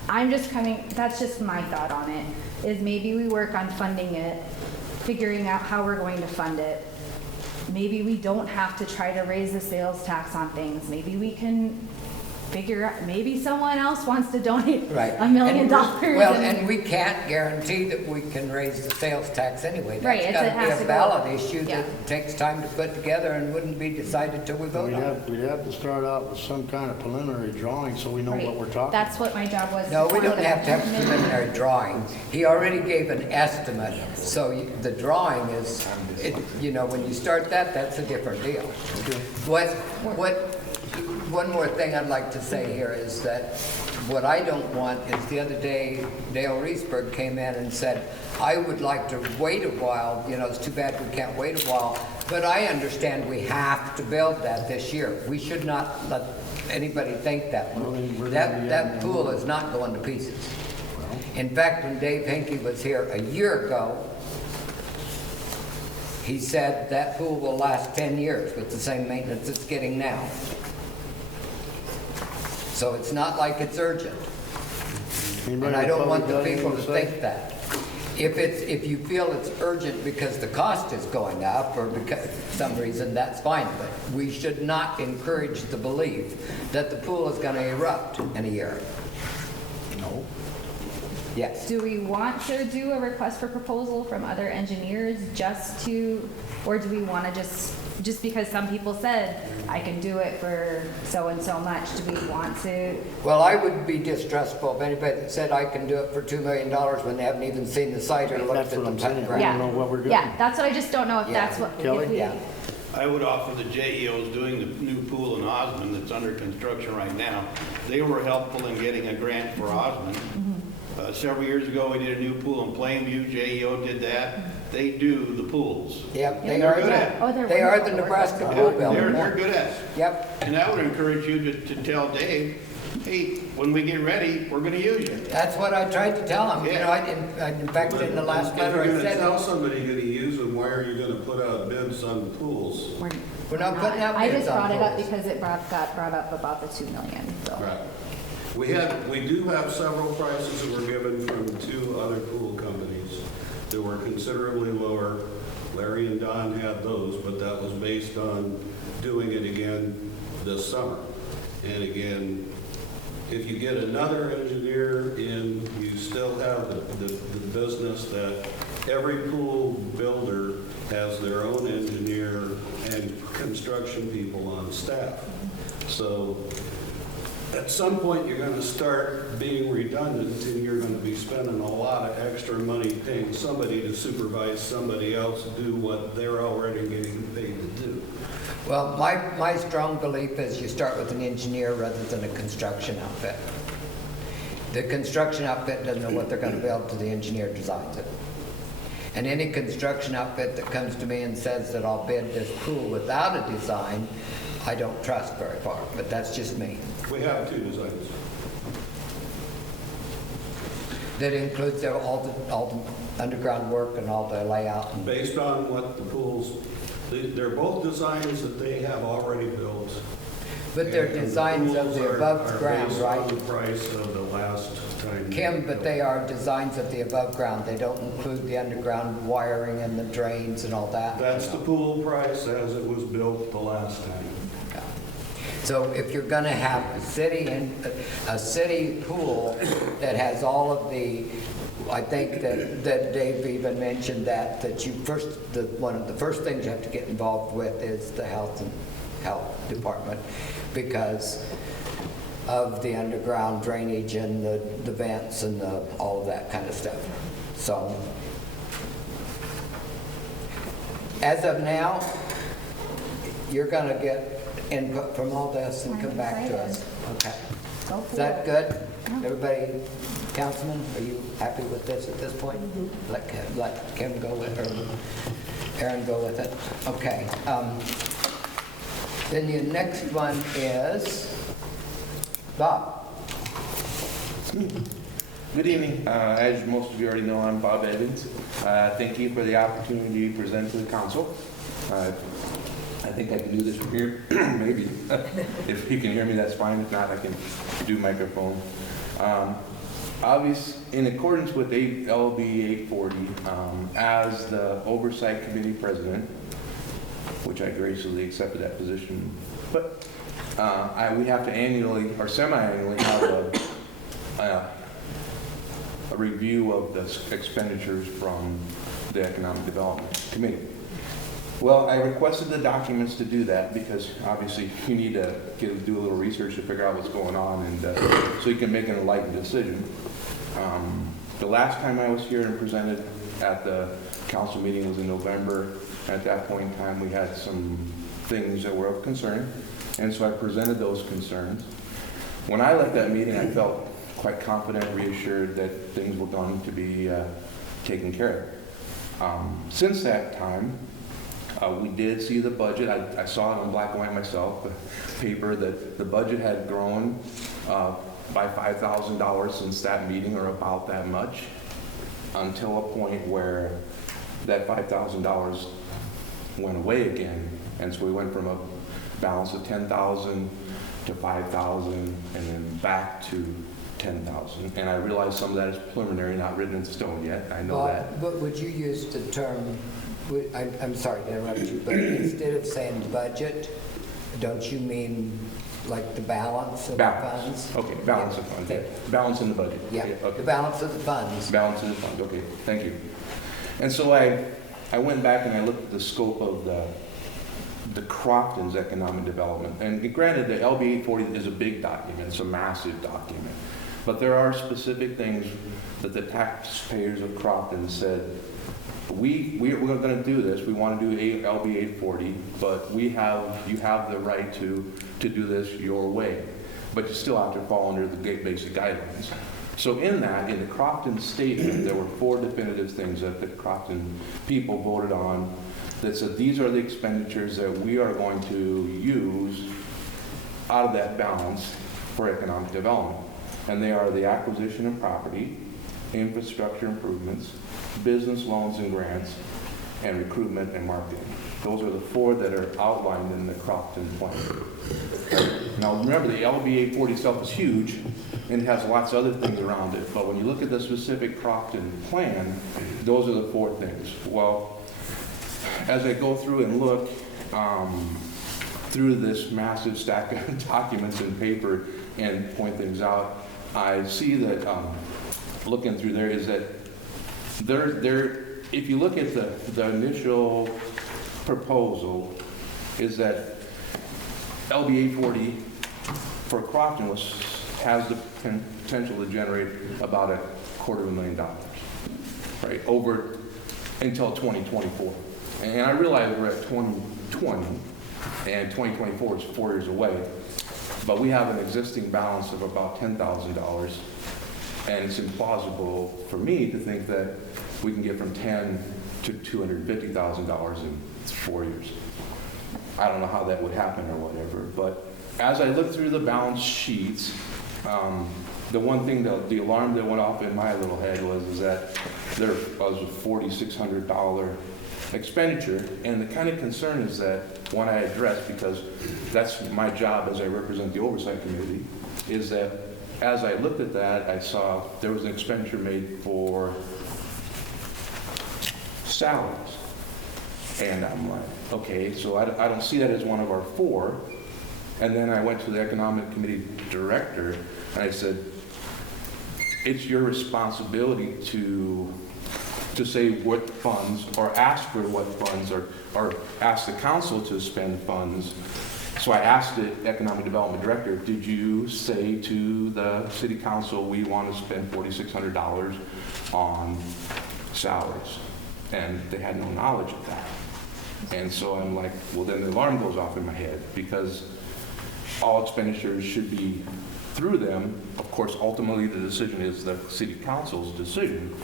That's just my thought on it, is maybe we work on funding it, figuring out how we're going to fund it. Maybe we don't have to try to raise the sales tax on things. Maybe we can figure out, maybe someone else wants to donate Right. $1 million. Well, and we can't guarantee that we can raise the sales tax anyway. Right, That's it gotta has be to a go- ballot issue yeah. that takes time to put together and wouldn't be decided till we vote on it. We'd have to start out with some kind of preliminary drawing so we know Right. what we're talking about. That's what my job was. No, we form don't the have to have committee. preliminary drawing. He already gave an estimate, so the drawing is, when you start that, that's a different deal. One more thing I'd like to say here is that what I don't want is the other day, Dale Reesberg came in and said, I would like to wait a while, it's too bad we can't wait a while, but I understand we have to build that this year. We should not let anybody think that. Well, then we're gonna be That having pool is not going to pieces. In fact, when Dave Hinkey was here a year ago, he said that pool will last 10 years with the same maintenance it's getting now. So it's not like it's urgent. Anybody And I in don't want public the got people to anything think that. If you feel it's urgent because the cost is going up or because some reason, that's fine. But we should not encourage the belief that the pool is going to erupt in a year. No. Yes. Do we want to do a request for proposal from other engineers or do we want to just because some people said, I can do it for so and so much, do we want to? Well, I would be distrustful of anybody that said I can do it for $2 million when they haven't even seen the site or looked That's at what the I'm saying. background. We don't know what we're doing. Yeah, that's what I just don't know if Yeah. that's what. if Kelly? we- Yeah. I would offer the JEOs doing the new pool in Osmond that's under construction right now. They were helpful in getting a grant for Osmond. Several years ago, we did a new pool in Plainview. JEO did that. They do the pools. Yep, They're good at it. Oh, they're they are wonderful. the Nebraska Yeah, pool They're builder. good at it. Yep, And I would encourage you to tell Dave, hey, when we get ready, we're gonna use you. that's what I tried to tell him. In fact, in the last letter I If you're gonna said, tell somebody you're gonna use them, why are you gonna put out bids on pools? we're not putting out I bids just on brought it up pools. because it got brought up about the 2 million, so. Right. We do have several prices that were given from 2 other pool companies that were considerably lower. Larry and Don had those, but that was based on doing it again this summer. And again, if you get another engineer in, you still have the business that every pool builder has their own engineer and construction people on staff. So at some point, you're going to start being redundant and you're going to be spending a lot of extra money paying somebody to supervise somebody else do what they're already getting paid to do. Well, my strong belief is you start with an engineer rather than a construction outfit. The construction outfit doesn't know what they're going to build till the engineer designs it. And any construction outfit that comes to me and says that I'll bid this pool without a design, I don't trust very far, but that's just me. We have 2 designs. That includes all the underground work and all the layout. And Based on what the pools, they're both designs that they have already built. But they're And designs of pools the are above ground, based right? on the price of the last time. Kim, but they are designs of the above ground. They don't include the underground wiring and the drains and all that. That's the pool price as it was built the last time. So if you're gonna have a city pool that has all of the, I think that Dave even mentioned that you first, one of the first things you have to get involved with is the health department, because of the underground drainage and the vents and all of that kind of stuff. So, as of now, you're gonna get input from all this and I'm come back to us. Okay. Go Is for that it. good? Everybody, councilman, are you happy with this at this point? Let Kim go with, or Aaron go with it? Okay. Then the next one is Bob. Good evening. As most of you already know, I'm Bob Evans. Thank you for the opportunity to present to the council. I think I can do this from here, maybe. If you can hear me, that's fine. If not, I can do microphone. In accordance with LB 840, as the Oversight Committee President, which I graciously accepted that position, but we have to annually or semi-annually have a review of the expenditures from the Economic Development Committee. Well, I requested the documents to do that because obviously you need to do a little research to figure out what's going on, and so you can make an enlightened decision. The last time I was here and presented at the council meeting was in November. At that point in time, we had some things that were of concern, and so I presented those concerns. When I left that meeting, I felt quite confident, reassured that things were going to be taken care of. Since that time, we did see the budget. I saw it on black and white myself, paper, that the budget had grown by $5,000 since that meeting, or about that much, until a point where that $5,000 went away again. And so we went from a balance of $10,000 to $5,000 and then back to $10,000. And I realize some of that is preliminary, not written in stone yet. I know that. But would you use the term, I'm sorry to interrupt you, but instead of saying budget, don't you mean like the balance of the funds? Okay, balance of funds. Okay. Balance in the budget. Yeah, okay. The balance of the funds. Balance in the funds, okay, thank you. And so I went back and I looked at the scope of the Crofton's economic development. And granted, the LB 840 is a big document, it's a massive document. But there are specific things that the taxpayers of Crofton said, we're going to do this, we want to do LB 840, but you have the right to do this your way. But you still have to fall under the basic guidelines. So in the Crofton statement, there were 4 definitive things that the Crofton people voted on that said these are the expenditures that we are going to use out of that balance for economic development. And they are the acquisition of property, infrastructure improvements, business loans and grants, and recruitment and marketing. Those are the 4 that are outlined in the Crofton plan. Now remember, the LB 840 itself is huge and it has lots of other things around it, but when you look at the specific Crofton plan, those are the 4 things. Well, as I go through and look through this massive stack of documents and paper and point things out, I see that looking through there is that if you look at the initial proposal, is that LB 840 for Crofton has the potential to generate about $250,000, right, over until 2024. And I realize we're at 2020, and 2024 is 4 years away, but we have an existing balance of about $10,000, and it's implausible for me to think that we can get from $10,000 to $250,000 in 4 years. I don't know how that would happen or whatever, but as I look through the balance sheets, the one thing, the alarm that went off in my little head was that there was a $4,600 expenditure, and the kind of concern is that one I addressed, because that's my job as I represent the Oversight Committee, is that as I looked at that, I saw there was an expenditure made for salaries. And I'm like, okay, so I don't see that as one of our 4. And then I went to the economic committee director and I said, it's your responsibility to say what funds, or ask for what funds, or ask the council to spend funds. So I asked the economic development director, did you say to the city council, we want to spend $4,600 on salaries? And they had no knowledge of that. And so I'm like, well, then the alarm goes off in my head, because all expenditures should be through them. Of course, ultimately, the decision is the city council's decision,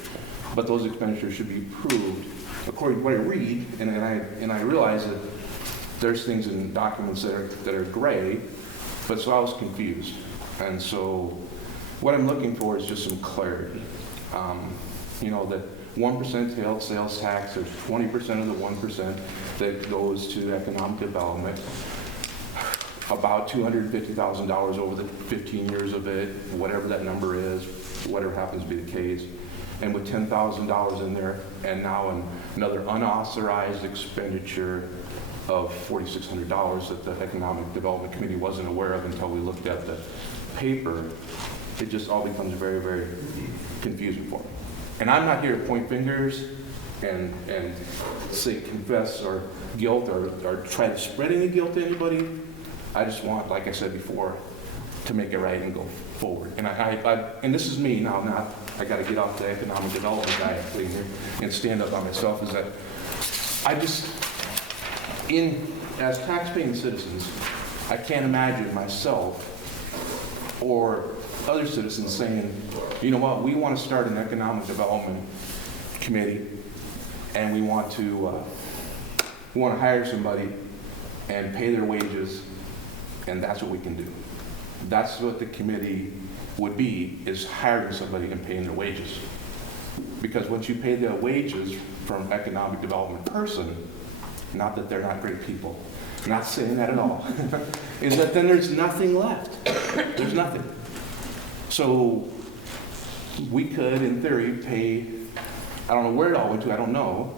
but those expenditures should be approved according to what I read, and I realize that there's things in documents that are gray, but so I was confused. And so what I'm looking for is just some clarity. You know, that 1% sales tax, there's 20% of the 1% that goes to economic development, about $250,000 over the 15 years of it, whatever that number is, whatever happens to be the case. And with $10,000 in there, and now another unauthorized expenditure of $4,600 that the Economic Development Committee wasn't aware of until we looked at the paper, it just all becomes very, very confusing for me. And I'm not here to point fingers and say confess or guilt or try to spread any guilt to anybody. I just want, like I said before, to make it right and go forward. And and this is me now, not, I got to get off the economic development guy thing here and stand up on myself, is that I just, as taxpaying citizens, I can't imagine myself or other citizens saying, you know what, we want to start an economic development committee, and we want to hire somebody and pay their wages, and that's what we can do. That's what the committee would be, is hiring somebody and paying their wages. Because once you pay the wages from economic development person, not that they're not great people, I'm not saying that at all, is that then there's nothing left. There's nothing. So we could, in theory, pay, I don't know where it all went to, I don't know,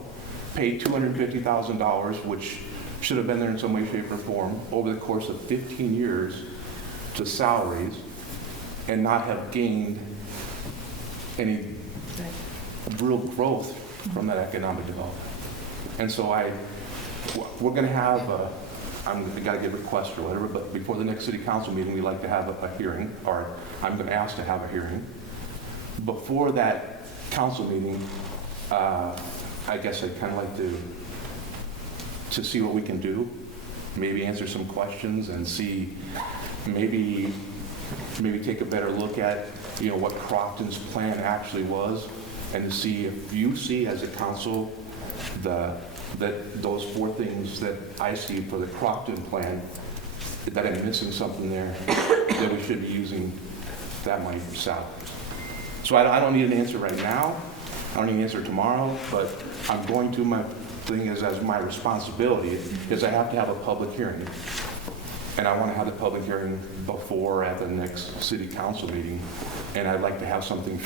pay $250,000, which should have been there in some way, shape, or form over the course of 15 years to salaries, and not have gained any real growth from that economic development. And so we're going to have I got to get a request or whatever, but before the next city council meeting, we'd like to have a hearing, or I'm going to ask to have a hearing. Before that council meeting, I guess I'd kind of like to see what we can do, maybe answer some questions and see, maybe take a better look at, you know, what Crofton's plan actually was, and to see if you see as a council that those 4 things that I see for the Crofton plan, that I'm missing something there, that we should be using that money for salaries. So I don't need an answer right now. I don't need an answer tomorrow, but I'm going to, my thing is, as my responsibility, is I have to have a public hearing. And I want to have the public hearing before, at the next city council meeting. And I'd like to have something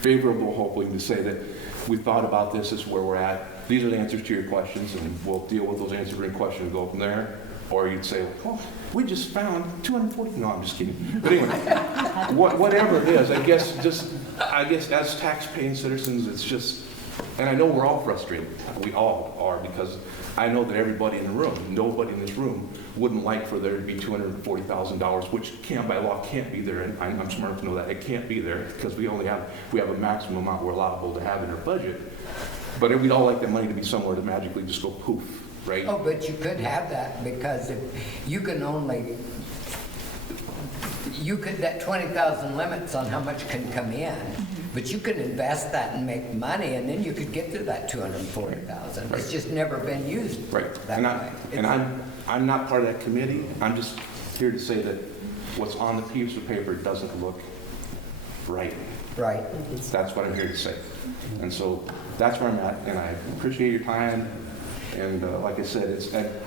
favorable, hopefully, to say that we thought about this is where we're at. These are the answers to your questions, and we'll deal with those answers and questions and go from there. Or you'd say, well, we just found 240. No, I'm just kidding. But anyway, whatever it is, I guess as tax-paying citizens, it's just, and I know we're all frustrated. We all are, because I know that everybody in the room, nobody in this room, wouldn't like for there to be $240,000, which by law can't be there, and I'm smart enough to know that it can't be there, because we have a maximum amount we're allowable to have in our budget. But we'd all like that money to be somewhere to magically just go poof, right? Oh, but you could have that, because if you can only, that 20,000 limits on how much can come in, but you can invest that and make money, and then you could get to that 240,000. Right. It's just never been used that way. And I'm not part of that committee. I'm just here to say that what's on the piece of paper doesn't look right. Right. That's what I'm here to say. And so that's where I'm at, and I appreciate your time. And like I said,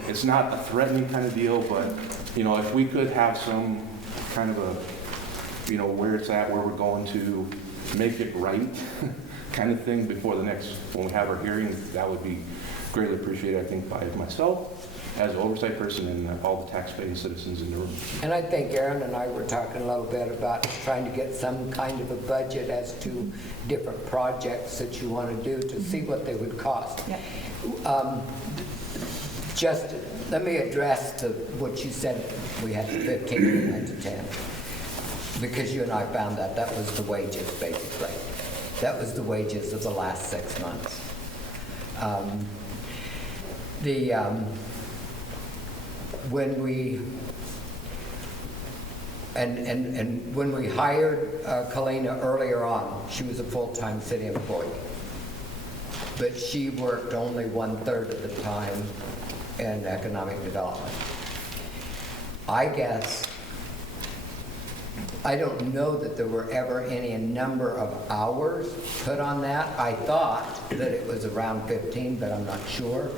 it's not a threatening kind of deal, but, you know, if we could have some kind of a, you know, where it's at, where we're going to make it right kind of thing before the next, when we have our hearing, that would be greatly appreciated, I think, by myself as an oversight person and all the taxpaying citizens in the room. And I think Aaron and I were talking a little bit about trying to get some kind of a budget as to different projects that you want to do to see what they would cost. Yep. Just let me address what you said, we had the 15, we went to 10. Because you and I found that was the wages, basically. That was the wages of the last 6 months. When we when we hired Kalina earlier on, she was a full-time city employee, but she worked only 1/3 of the time in economic development. I guess I don't know that there were ever any number of hours put on that. I thought that it was around 15, but I'm not sure.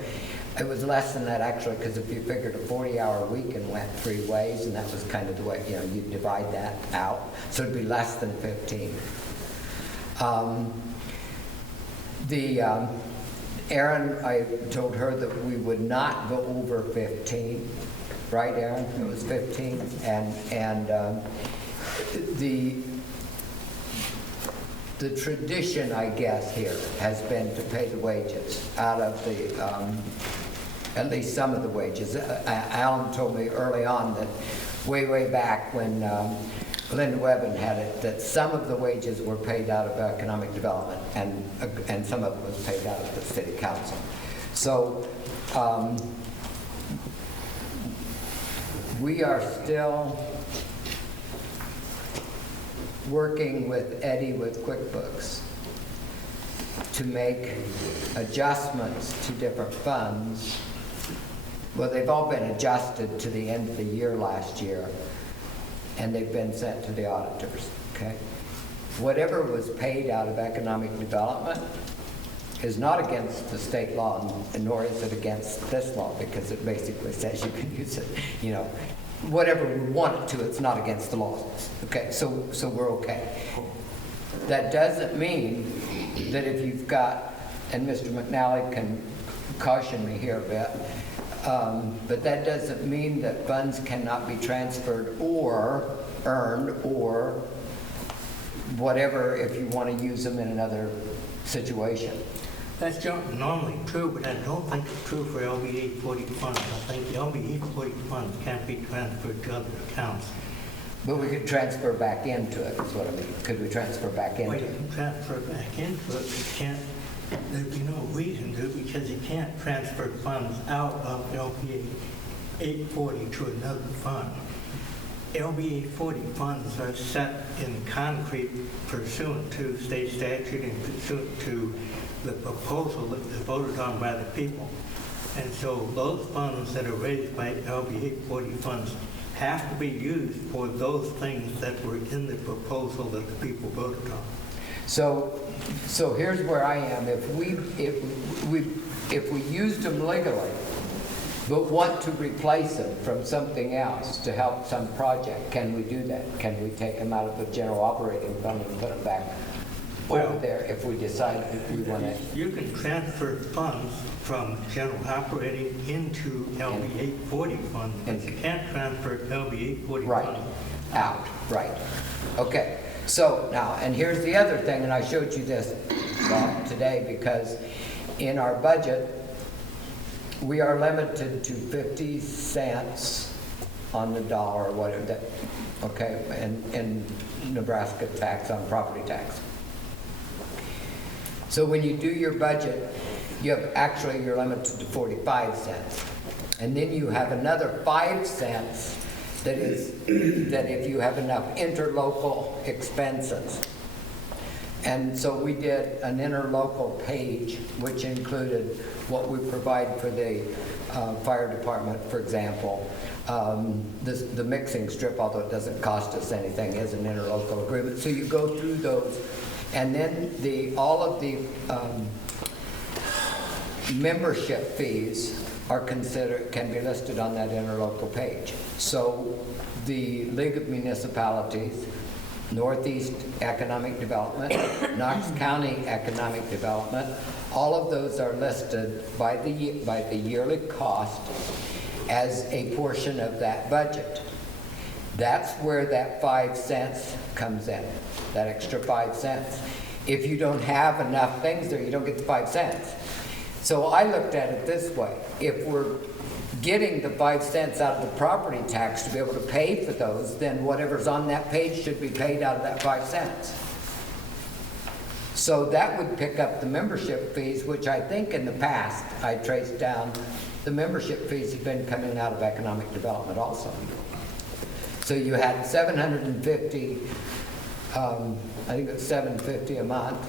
It was less than that, actually, because if you figured a 40-hour week and went 3 ways, and that was kind of the way, you divide that out, so it'd be less than 15. Erin, I told her that we would not go over 15, right, Erin? It was 15, and the tradition, I guess, here has been to pay the wages out of the, at least some of the wages. Alan told me early on that way back when Linda Webben had it, that some of the wages were paid out of economic development and some of it was paid out of the city council. So we are still working with Eddie with QuickBooks to make adjustments to different funds. Well, they've all been adjusted to the end of the year last year, and they've been sent to the auditors, okay? Whatever was paid out of economic development is not against the state law, and nor is it against this law, because it basically says you can use it, whatever we want it to, it's not against the law. Okay, so we're okay. That doesn't mean that if you've got, and Mr. McNally can caution me here a bit, but that doesn't mean that funds cannot be transferred or earned or whatever if you want to use them in another situation. That's normally true, but I don't think it's true for LB 840 funds. I think the LB 840 funds can't be transferred to other accounts. But we could transfer back into it, is what I mean. Could we transfer back into Well, you it? can transfer back into it, but you can't, there'd be no reason to, because you can't transfer funds out of LB 840 to another fund. LB 840 funds are set in concrete pursuant to state statute and pursuant to the proposal that is voted on by the people. And so those funds that are raised by LB 840 funds have to be used for those things that were in the proposal that the people voted on. So here's where I am. If we used them legally, but want to replace them from something else to help some project, can we do that? Can we take them out of the general operating fund and put them back over there if we decide that we want to? You can transfer funds from general operating into LB 840 funds, but you can't transfer LB 840 funds out. Right. Okay. So now, and here's the other thing, and I showed you this today because in our budget, we are limited to 50 cents on the dollar, or whatever that, okay, in Nebraska tax on property tax. So when you do your budget, you're limited to 45 cents. And then you have another 5 cents that if you have enough interlocal expenses. And so we did an interlocal page, which included what we provide for the fire department, for example. The mixing strip, although it doesn't cost us anything, is an interlocal agreement. So you go through those, and then all of the membership fees can be listed on that interlocal page. So the League of Municipalities, Northeast Economic Development, Knox County Economic Development, all of those are listed by the yearly cost, as a portion of that budget. That's where that 5 cents comes in, that extra 5 cents. If you don't have enough things there, you don't get the 5 cents. So I looked at it this way. If we're getting the 5 cents out of the property tax to be able to pay for those, then whatever's on that page should be paid out of that 5 cents. So that would pick up the membership fees, which I think in the past, I traced down, the membership fees have been coming out of economic development also. So you had 750, I think it was 750 a month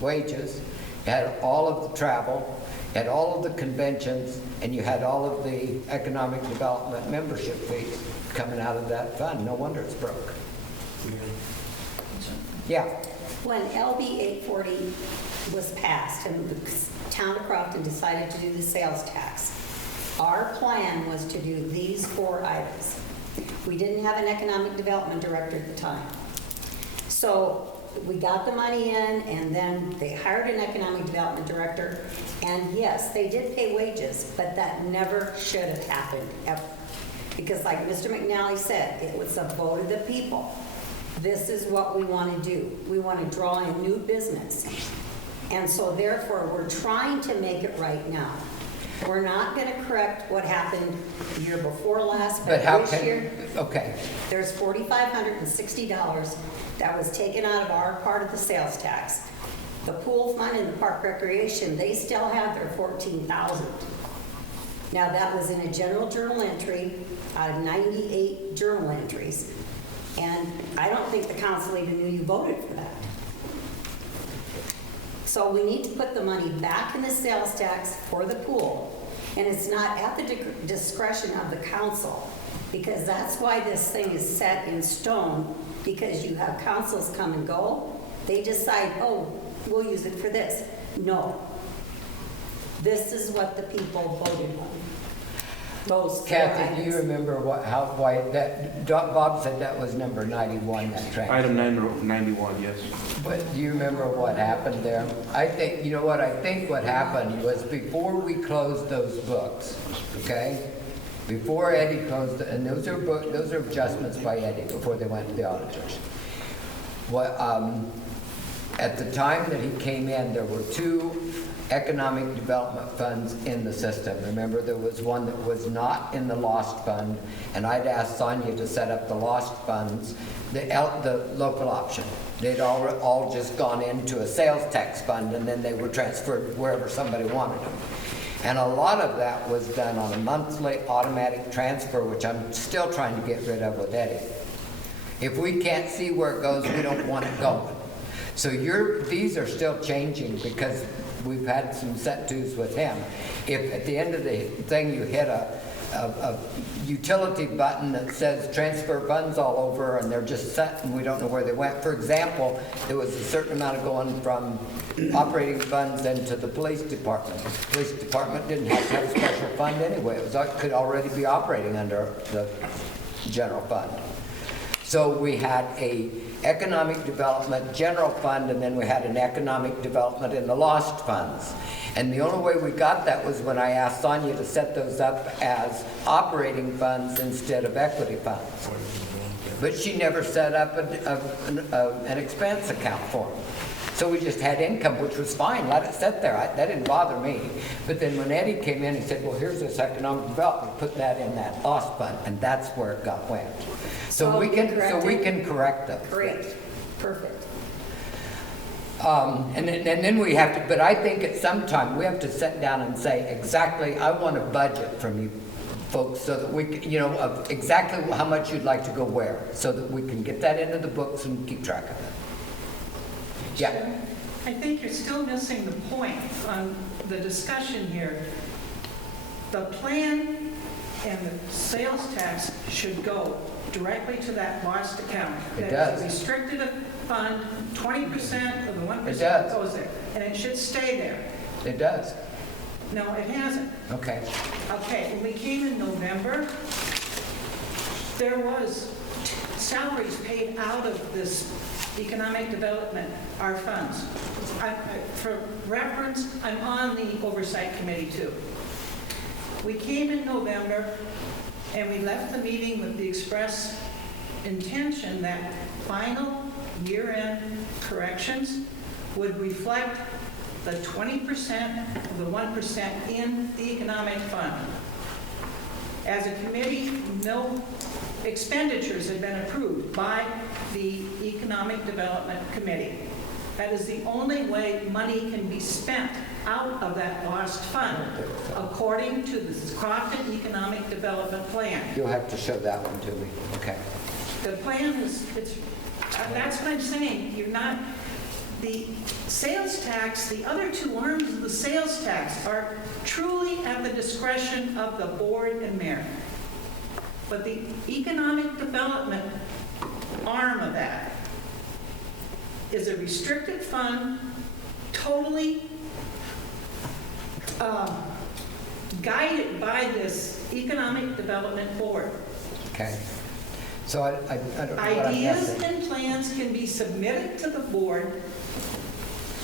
wages. You had all of the travel, you had all of the conventions, and you had all of the economic development membership fees coming out of that fund. No wonder it's broke. Yeah. When LB 840 was passed and the town of Crofton decided to do the sales tax, our plan was to do these 4 items. We didn't have an economic development director at the time. So we got the money in, and then they hired an economic development director, and yes, they did pay wages, but that never should have happened, ever. Because like Mr. McNally said, it was a vote of the people. This is what we want to do. We want to draw in new business. And so therefore, we're trying to make it right now. We're not going to correct what happened the year before last, but how this can, year, okay. there's $4,560 that was taken out of our part of the sales tax. The pool fund and the park recreation, they still have their $14,000. Now that was in a general journal entry out of 98 journal entries. And I don't think the council even knew you voted for that. So we need to put the money back in the sales tax for the pool. And it's not at the discretion of the council, because that's why this thing is set in stone, because you have councils come and go. They decide, oh, we'll use it for this. No. This is what the people voted on. Those Kathy, do you remember why that, Bob said that was number 91, that transfer. Item 91, yes. But do you remember what happened there? I think, you know what, I think what happened was before we closed those books, okay? Before Eddie closed, and those are adjustments by Eddie before they went to the auditors. What, at the time that he came in, there were 2 economic development funds in the system. Remember, there was one that was not in the lost fund, and I'd asked Sonia to set up the lost funds, the local option. They'd all just gone into a sales tax fund, and then they were transferred wherever somebody wanted them. And a lot of that was done on a monthly automatic transfer, which I'm still trying to get rid of with Eddie. If we can't see where it goes, we don't want it going. So these are still changing because we've had some set-tos with him. If at the end of the thing you hit a utility button that says transfer funds all over and they're just set and we don't know where they went. For example, there was a certain amount of going from operating funds into the police department. The police department didn't have to have a special fund anyway. It could already be operating under the general fund. So we had a economic development general fund, and then we had an economic development in the lost funds. And the only way we got that was when I asked Sonia to set those up as operating funds instead of equity funds. But she never set up an expense account for them. So we just had income, which was fine, let it sit there. That didn't bother me. But then when Eddie came in, he said, well, here's this economic development, put that in that lost fund, and that's where it went. So we can correct them. Great, perfect. And then we have to, but I think at some time we have to sit down and say exactly, I want a budget from you folks so that we can, of exactly how much you'd like to go where, so that we can get that into the books and keep track of it. Yeah. I think you're still missing the point on the discussion here. The plan and the sales tax should go directly to that lost account. It That is does. a restricted fund, 20% of the 1% It does. goes there. And it should stay there. It does. No, it hasn't. Okay. Okay, when we came in November, there was salaries paid out of this economic development, our funds. For reference, I'm on the oversight committee too. We came in November, and we left the meeting with the express intention that final year-end corrections would reflect the 20% of the 1% in the economic fund. As a committee, no expenditures have been approved by the Economic Development Committee. That is the only way money can be spent out of that lost fund, according to the Crofton Economic Development Plan. You'll have to show that one to me. Okay. The plan is, that's what I'm saying. You're not, the sales tax, the other two arms of the sales tax are truly at the discretion of the board and mayor. But the economic development arm of that is a restricted fund, totally guided by this economic development board. Okay. So I don't know what I'm Ideas missing. and plans can be submitted to the board.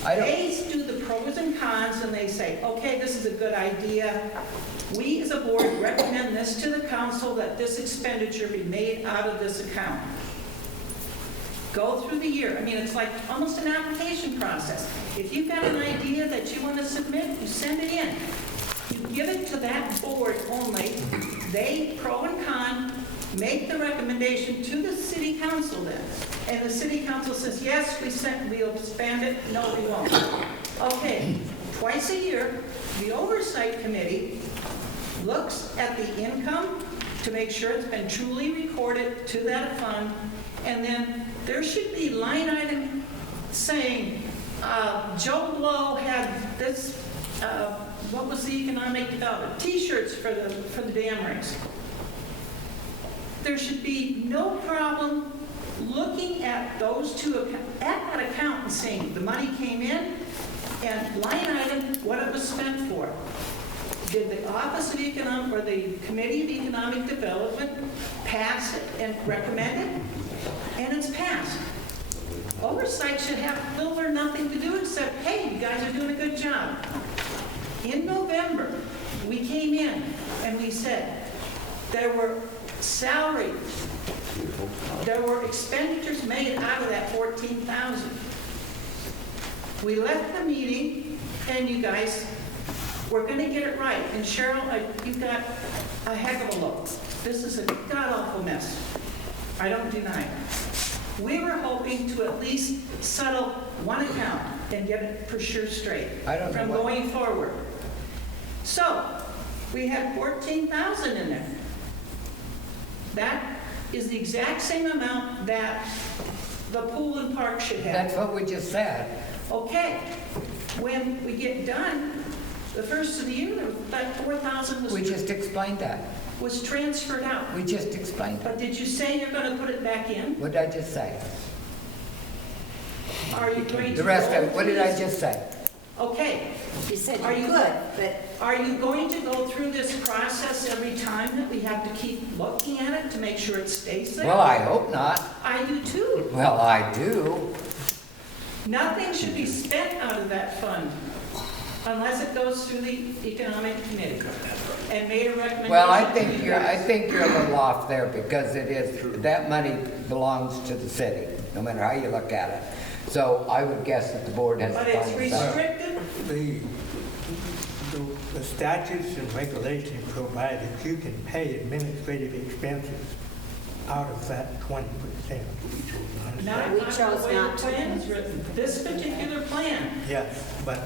I don't- They do the pros and cons, and they say, okay, this is a good idea. We as a board recommend this to the council, that this expenditure be made out of this account. Go through the year. I mean, it's like almost an application process. If you've got an idea that you want to submit, you send it in. You give it to that board only. They, pro and con, make the recommendation to the city council then. And the city council says, yes, we'll spend it, no, we won't. Okay, twice a year, the oversight committee looks at the income to make sure it's been truly recorded to that fund, and then there should be line item saying, Joe Blow had this, what was the economic development? T-shirts for the dam race. There should be no problem looking at those two at that account and saying the money came in and line item what it was spent for. Did the Office of Economic or the Committee of Economic Development pass it and recommend it? And it's passed. Oversight should have little or nothing to do except, hey, you guys are doing a good job. In November, we came in and we said there were salaries, there were expenditures made out of that $14,000. We left the meeting, and you guys, we're going to get it right. And Cheryl, you've got a heck of a look. This is a god-awful mess. I don't deny it. We were hoping to at least settle one account and get it for sure straight from going forward. So we had $14,000 in there. That is the exact same amount that the pool and park should have. That's what we just said. Okay. When we get done, the first of the year, that $4,000 was... We just explained that. Was transferred out. We just explained that. But did you say you're going to put it back in? What did I just say? Are you going to... The rest of it, what did I just say? Okay. You said Are you you could, but... Are you going to go through this process every time that we have to keep looking at it to make sure it stays there? Well, I hope not. I do too. Well, I do. Nothing should be spent out of that fund unless it goes through the Economic Committee and made a recommendation. Well, I think you're a little off there, because it is, that money belongs to the city, no matter how you look at it. So I would guess that the board has to But find it's this out. restricted? The statutes and regulations provide that you can pay administrative expenses out of that 20%. Not We the chose way not the to. plan is written. This particular plan. Yes, but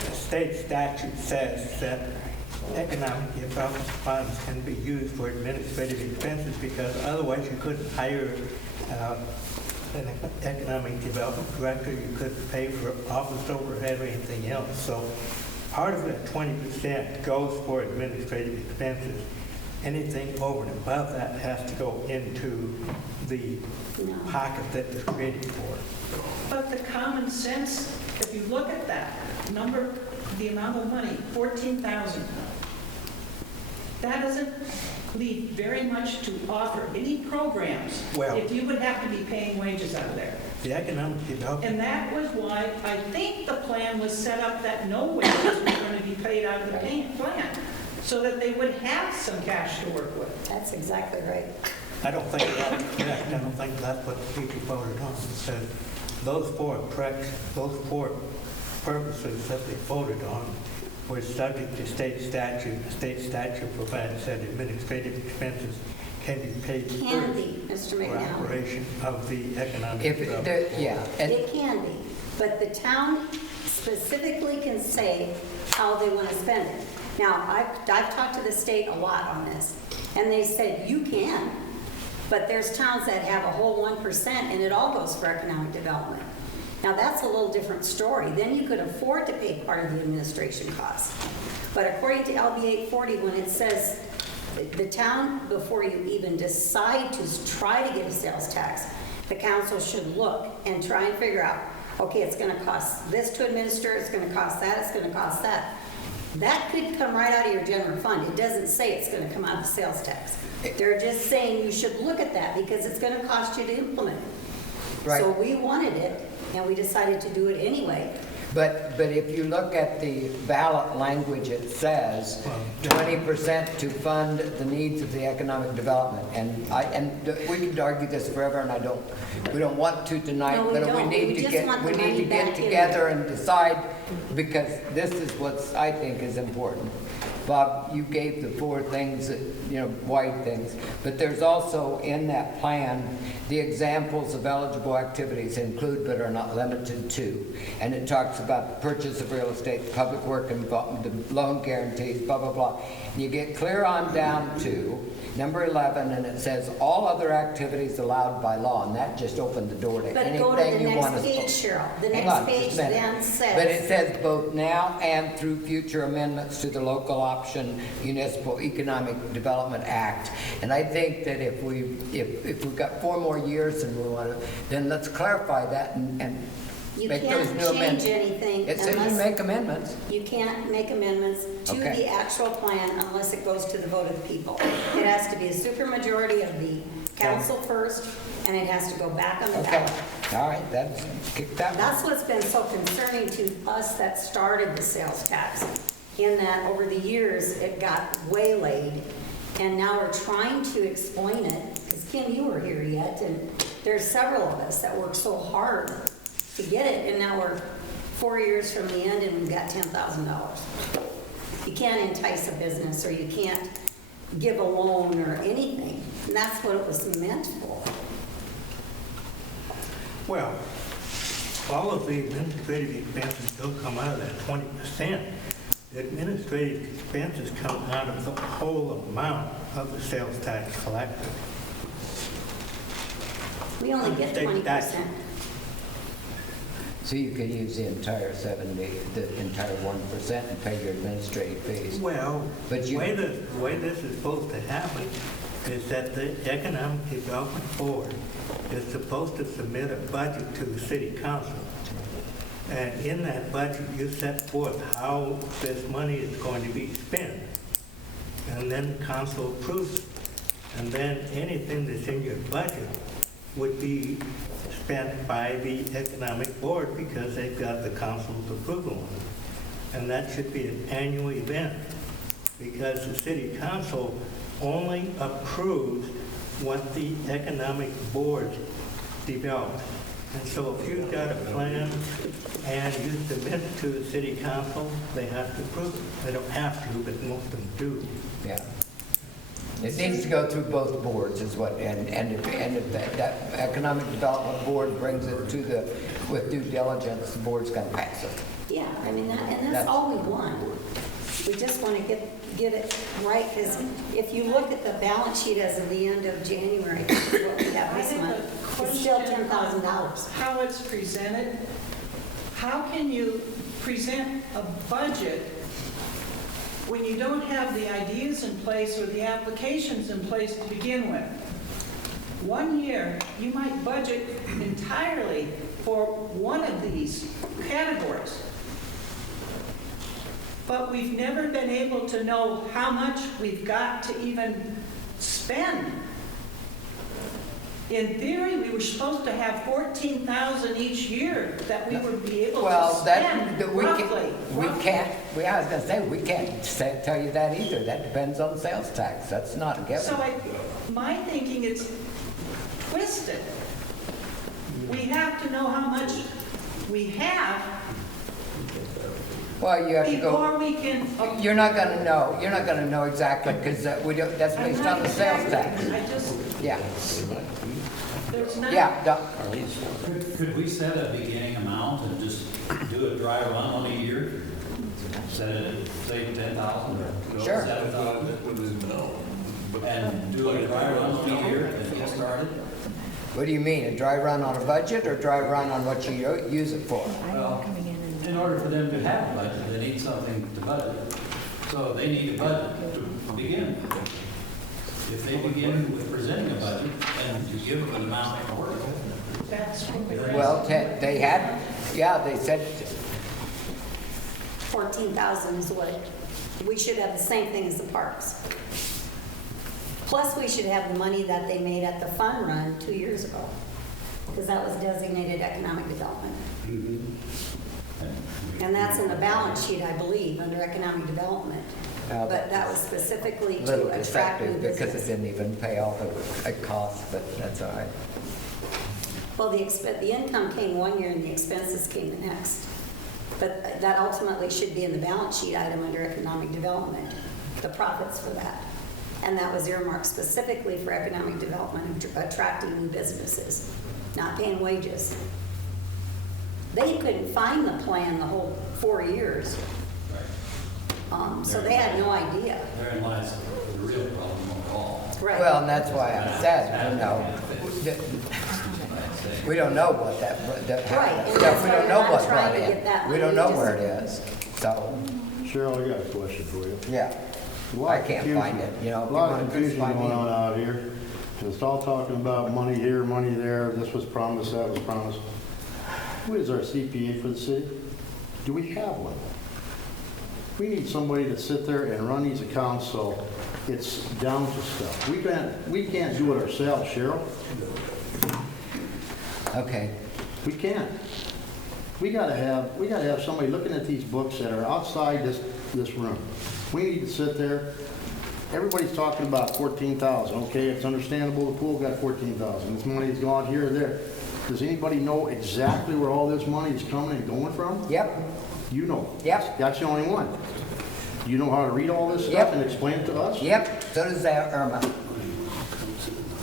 the state statute says that economic development funds can be used for administrative expenses, because otherwise you couldn't hire an economic development director, you couldn't pay for office overhead or anything else. So part of that 20% goes for administrative expenses. Anything over and above that has to go into the pocket that was created for. But the common sense, if you look at that number, the amount of money, $14,000. that doesn't leave very much to offer any programs Well- if you would have to be paying wages out of there. The economic development, And that was why I think the plan was set up that no wages were going to be paid out of the plan, so that they would have some cash to work with. That's exactly right. I don't think that's correct. I don't think that's what the people voted on. It said those four purposes that they voted on were subject to state statute. The state statute provides that administrative expenses can be paid Can first be, Mr. for McNally. operation of the economic If, development. yeah, and It can be, but the town specifically can say how they want to spend it. Now, I've talked to the state a lot on this, and they said, you can, but there's towns that have a whole 1% and it all goes for economic development. Now, that's a little different story. Then you could afford to pay part of the administration costs. But according to LB 840, when it says the town, before you even decide to try to get a sales tax, the council should look and try and figure out, okay, it's going to cost this to administer, it's going to cost that, it's going to cost that. That could come right out of your general fund. It doesn't say it's going to come out of sales tax. They're just saying you should look at that because it's going to cost you to implement it. Right. So we wanted it, and we decided to do it anyway. But if you look at the ballot language, it says 20% to fund the needs of the economic development. And we could argue this forever, and we don't want to tonight, No, we but we don't. need We to just get, want the we need money to get back in together there. and decide, because this is what I think is important. Bob, you gave the four things, that, wide things, but there's also in that plan, the examples of eligible activities include but are not limited to. And it talks about the purchase of real estate, public work involvement, loan guarantees, blah, blah, blah. And you get clear on down to number 11, and it says all other activities allowed by law, and that just opened the door to But anything go to the you want to. next page, Cheryl. The Hang next on, just page a minute. then says. But it says both now and through future amendments to the Local Option Municipal Economic Development Act. And I think that if we've got 4 more years and we want to, then let's clarify that and You make those can't new amendments. change anything It says you unless- make amendments. You can't make amendments to Okay. the actual plan unless it goes to the vote of the people. It has to be a supermajority of the council first, and it has to go back on the Okay, ballot. all right, that's, kick that one. That's what's been so concerning to us that started the sales tax, in that over the years, it got waylaid, and now we're trying to explain it, because Kim, you were here yet, and there's several of us that worked so hard to get it, and now we're 4 years from the end and we've got $10,000. You can't entice a business, or you can't give a loan or anything, and that's what it was meant for. Well, all of the administrative expenses don't come out of that 20%. The administrative expenses come out of the whole amount of the sales tax collected. We only get State 20%. statute. So you could use the entire 1% and pay your administrative fees. Well, But the way this is supposed to happen is that the Economic Development Board is supposed to submit a budget to the city council. And in that budget, you set forth how this money is going to be spent. And then the council approves it. And then anything that's in your budget would be spent by the Economic Board because they've got the council's approval on it. And that should be an annual event because the city council only approves what the Economic Board develops. And so if you've got a plan and you submit it to the city council, they have to approve it. They don't have to, but most of them do. Yeah. It needs to go through both boards is what, and if that Economic Development Board brings it to with due diligence, the board's gonna pass it. Yeah, I mean, that's all we want. We just want to get it right, because if you look at the balance sheet as of the end of January, what we have this month, it's still $10,000. How it's presented, how can you present a budget when you don't have the ideas in place or the applications in place to begin with? 1 year, you might budget entirely for one of these categories. but we've never been able to know how much we've got to even spend. In theory, we were supposed to have 14,000 each year that we would be able to spend roughly. I was gonna say, we can't tell you that either. That depends on sales tax. That's not a given. So my thinking is twisted. We have to know how much we have Well, you have to go. before we can. You're not gonna know. You're not gonna know exactly because we don't. That's based on the sales tax. I just, Yeah. there's not. Yeah. Could we set a beginning amount and just do a dry run on a year? Set it at, say, 10,000 or go Sure. 7,000? And do a dry run on a year and get started? What do you mean? A dry run on a budget or dry run on what you use it for? Well, in order for them to have a budget, they need something to budget. So they need a budget to begin. If they begin with presenting a budget and you give them an amount to work with, That's what we Well, they had, they said 14,000 is what, we should have the same thing as the parks. Plus, we should have the money that they made at the fun run 2 years ago, because that was designated economic development. And that's in the balance sheet, I believe, under economic development. But that was specifically little to attract new deceptive because it business. didn't even pay all the costs, but that's all right. Well, the income came one year and the expenses came the next. But that ultimately should be in the balance sheet item under economic development, the profits for that. And that was earmarked specifically for economic development, attracting new businesses, not paying wages. They couldn't find the plan the whole 4 years. So they had no idea. therein lies the real problem of all. Right. Well, and that's why I said, we don't know what that Right, and stuff. that's We why don't we're know not what's trying brought to in. get that We don't money, know we where just- it is. So, Cheryl, I got a question for you. yeah, I can't find it. You know, A if you lot want of to confusion find going me. on out here. It's all talking about money here, money there, this was promised, that was promised. Who is our CPA for the city? Do we have one? We need somebody to sit there and run these accounts so it's down to stuff. We can't do it ourselves, Cheryl. Okay. We can't. We gotta have somebody looking at these books that are outside this room. We need to sit there. Everybody's talking about 14,000. Okay, it's understandable the pool got 14,000. This money's gone here or there. Does anybody know exactly where all this money is coming and going from? Yep. You know. Yep. That's the only one. You know how to read all this stuff Yep. and explain it to us? Yep, so does that Irma.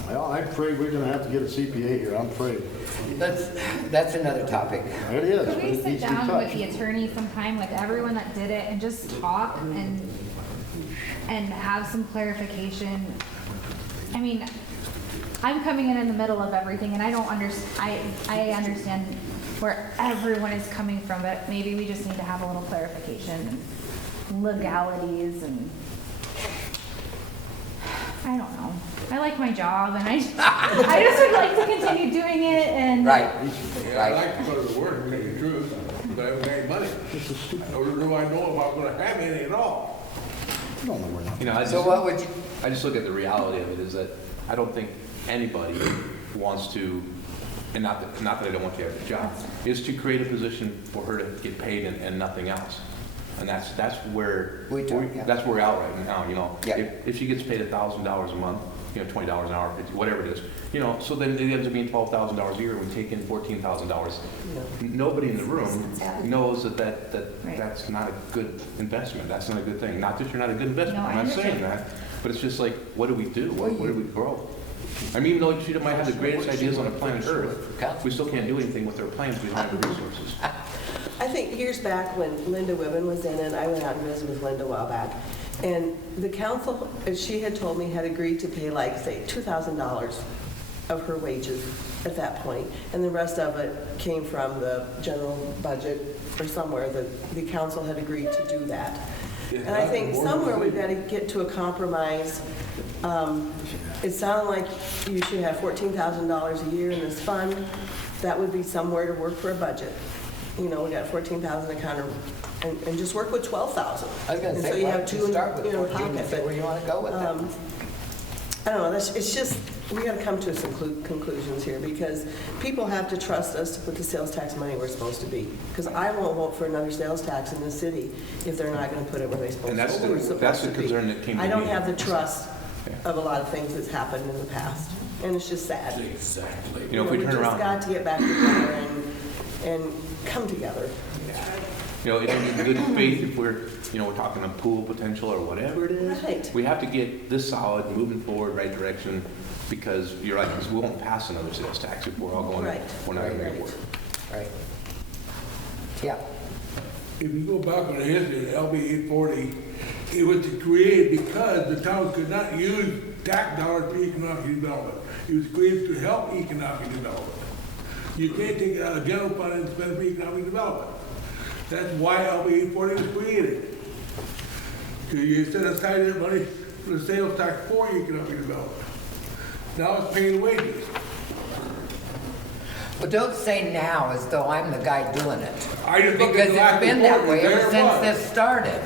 Well, I'm afraid we're gonna have to get a CPA here. I'm afraid. That's another topic. It is. Could but we it sit needs to be down with touched. the attorney sometime with everyone that did it and just talk and have some clarification? I mean, I'm coming in the middle of everything and I don't I understand where everyone is coming from, but maybe we just need to have a little clarification and legalities and I don't know. I like my job and I just would like to continue doing it and. Right. Yeah, I like to go to work, to tell you the truth, but I haven't made money. Or do I know if I'm gonna have any at all? You know, So what would you, I just look at the reality of it is that I don't think anybody wants to, and not that I don't want you to have a job, is to create a position for her to get paid and nothing else. And that's where that's where we're out right now. You know, if she gets paid $1,000 a month, you know, $20 an hour, whatever it is, you know, so then it ends up being $12,000 a year. We take in $14,000. Nobody in the room knows that's not a good investment. That's not a good thing. Not that you're not a good investment. No, I I'm not saying understand. that, but it's just like, what do we do? What do we grow? I mean, even though she might have the greatest ideas on the planet Earth, we still can't do anything with our plans. We don't have the resources. I think years back when Linda Wibben was in it, I went out and visited with Linda a while back. And the council, as she had told me, had agreed to pay like, say, $2,000 of her wages at that point. And the rest of it came from the general budget or somewhere that the council had agreed to do that. And I think somewhere we've got to get to a compromise. It sounded like you should have $14,000 a year in this fund. That would be somewhere to work for a budget. You know, we got 14,000 to kind of and just work with 12,000. I was gonna And say, so you why have don't you two in start with 14 and pocket, see but, where you wanna go with that? I don't know, it's just, we gotta come to some conclusions here, because people have to trust us to put the sales tax money where it's supposed to be. Because I won't vote for another sales tax in this city if they're not gonna put it where they're supposed And to. that's where it's the supposed to be. concern that came to I don't me. have the trust of a lot of things that's happened in the past, and it's just sad. Exactly. You know, if we turn just around, got to get back together and come together. you know, in good faith, if we're, you know, we're talking a pool potential or whatever it is, Right. we have to get this solid, moving forward, right direction, because you're right, because we won't pass another sales tax if we're all going, Right. we're not going Right. to work. Right. Yeah. If you go back on the history of LB 840, it was created because the town could not use tax dollars for economic development. It was created to help economic development. You can't take it out of general fund and spend it for economic development. That's why LB 840 was created. Because you set aside that money for the sales tax for economic development. Now it's paying wages. But don't say now as though I'm the guy doing it. I just look at Because the it's last been that report, way and ever there it since was. this started.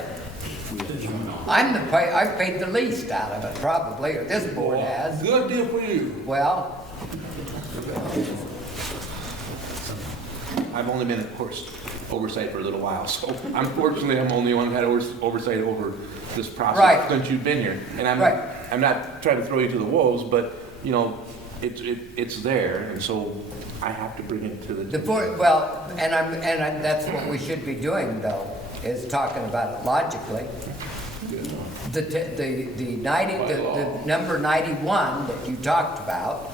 I've paid the least out of it, probably, or this board has. Good deal for you. Well, I've only been, of course, oversight for a little while, so unfortunately, I'm the only one that had oversight over this process Right. since you've been here. And Right. I'm not trying to throw you to the wolves, but, you know, it's there, and so I have to bring it to the. well, that's what we should be doing though, is talking about it logically. The number 91 that you talked about,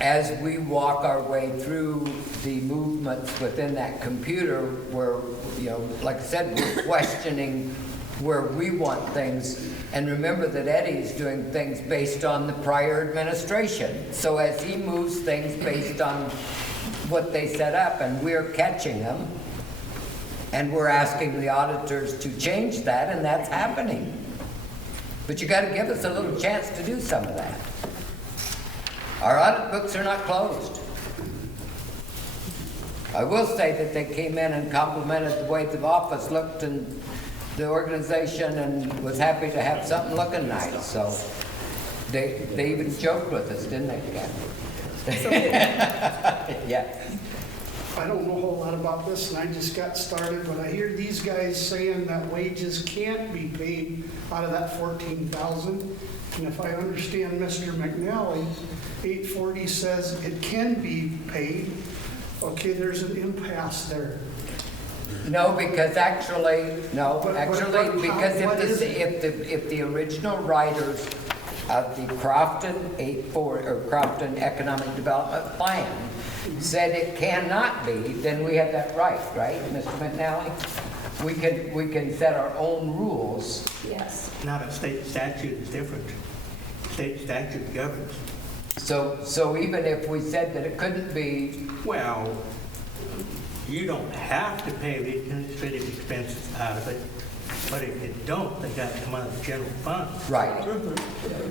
as we walk our way through the movements within that computer where, you know, like I said, we're questioning where we want things. And remember that Eddie's doing things based on the prior administration. So as he moves things based on what they set up, and we're catching them, and we're asking the auditors to change that, and that's happening. But you gotta give us a little chance to do some of that. Our audit books are not closed. I will say that they came in and complimented the way the office looked and the organization, and was happy to have something looking nice, so they even joked with us, didn't they, Kathy? Yeah. I don't know a whole lot about this, and I just got started, but I hear these guys saying that wages can't be paid out of that 14,000. And if I understand Mr. McNally, 840 says it can be paid. Okay, there's an impasse there. No, because actually, because what is if the original writers of the Crofton 840, or Crofton Economic Development Plan said it cannot be, then we have that right, Mr. McNally? We can set our own rules. Yes. Not a state statute is different. State statute governs. So even if we said that it couldn't be, Well, you don't have to pay the administrative expenses out of it, but if you don't, they got to come out of the general fund. right.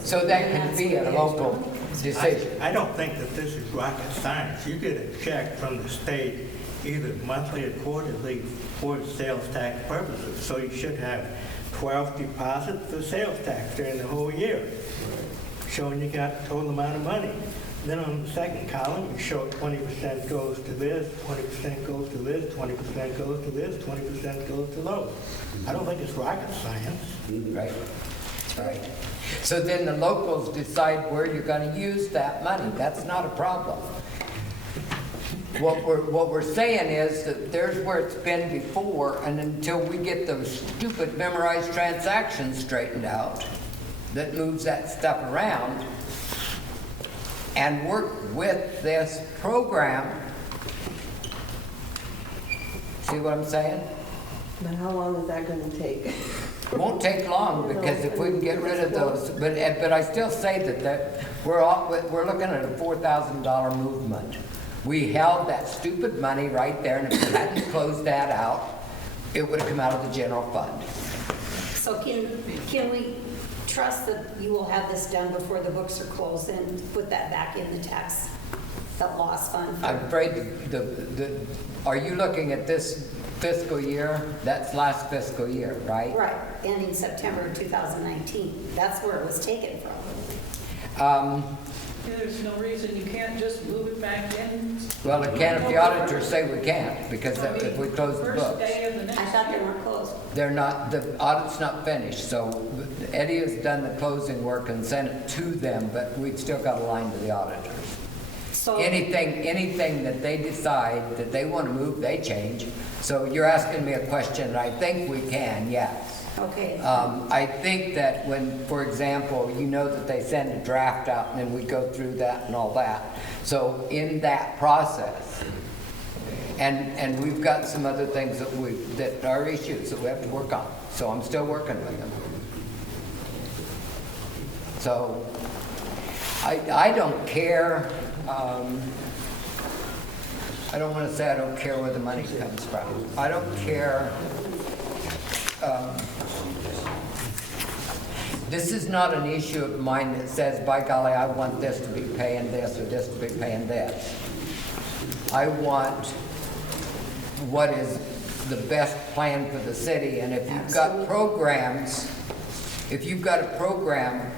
So that can be a local decision. I don't think that this is rocket science. You get a check from the state either monthly or quarterly for sales tax purposes. So you should have 12 deposits for sales tax during the whole year, showing you got the total amount of money. Then on the second column, you show 20% goes to this, 20% goes to this, 20% goes to this, 20% goes to those. I don't think it's rocket science. Right. So then the locals decide where you're gonna use that money. That's not a problem. What we're saying is that there's where it's been before, and until we get those stupid memorized transactions straightened out, that moves that stuff around, and work with this program. See what I'm saying? But how long is that gonna take? It won't take long, because if we can get rid of those, but I still say that we're looking at a $4,000 movement. We held that stupid money right there, and if we hadn't closed that out, it would have come out of the general fund. So can we trust that you will have this done before the books are closed and put that back in the tax that lost fund. I'm afraid are you looking at this fiscal year? That's last fiscal year, right? Right, ending September 2019. That's where it was taken from. There's no reason you can't just move it back in. Well, it can't if the auditors say we can't, because if we close the First books. day of the next I thought they year. weren't closed. They're not, the audit's not finished, so Eddie has done the closing work and sent it to them, but we've still got a line to the auditors. So Anything that they decide that they want to move, they change. So you're asking me a question, and I think we can, yes. okay. I think that when, for example, you know that they send a draft out and then we go through that and all that. So in that process, and we've got some other things that are issues that we have to work on. So I'm still working with them. So I don't care. I don't want to say I don't care where the money comes from. I don't care. This is not an issue of mine that says, by golly, I want this to be paying this or this to be paying this. I want what is the best plan for the city, and if you've got programs, if you've got a program,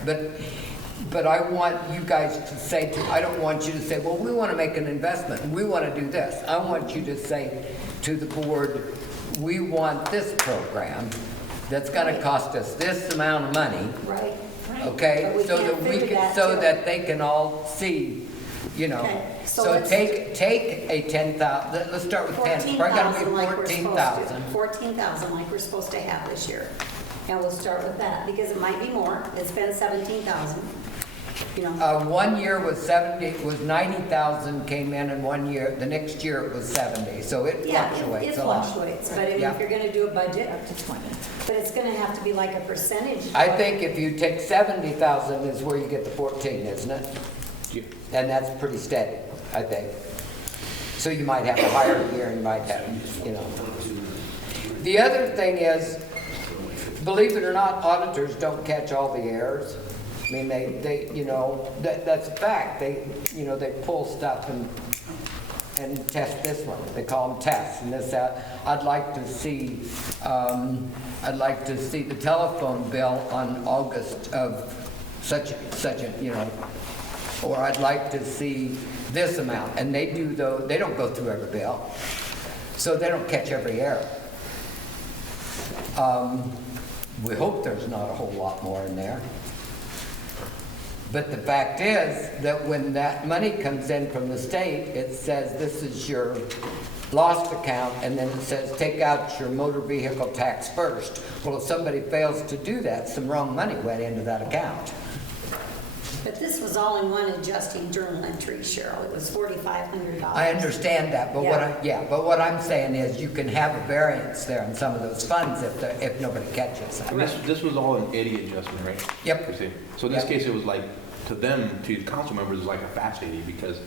but I want you guys to say, I don't want you to say, well, we want to make an investment, and we want to do this. I want you to say to the board, we want this program that's going to cost us this amount of money. Right. Okay, But we so can't that we figure can, that so till- that they can all see, you know. Okay, so So let's- take a 10,000, let's start with 10, it's probably gotta 14,000 be like we're supposed to. 14,000. 14,000 like we're supposed to have this year. And we'll start with that, because it might be more. It's been 17,000, you know. 1 year was 90,000 came in, and 1 year, the next year it was 70, so it Yeah, fluctuates it a lot. fluctuates, but I mean, Yeah. if you're gonna do a budget, up to 20. But it's gonna have to be like a percentage. I think if you take 70,000 is where you get the 14, isn't it? Yeah. And that's pretty steady, I think. So you might have a higher year, and you might have, you know. The other thing is, believe it or not, auditors don't catch all the errors. I mean, they you know, that's a fact. They, you know, they pull stuff and test this one. They call them tests and this, that. I'd like to see the telephone bill on August of such a, you know, or I'd like to see this amount. And they do, though, they don't go through every bill. So they don't catch every error. We hope there's not a whole lot more in there. But the fact is that when that money comes in from the state, it says this is your lost account, and then it says take out your motor vehicle tax first. Well, if somebody fails to do that, some wrong money went into that account. But this was all in one adjusting journal entry, Cheryl. It was $4,500. I understand that, but but what I'm saying is you can have a variance there in some of those funds if nobody catches that. And this was all an Eddie adjustment, right? Yep. You see? So in this Yep. case, it was like, to them, to the council members, it was like a fast 80, because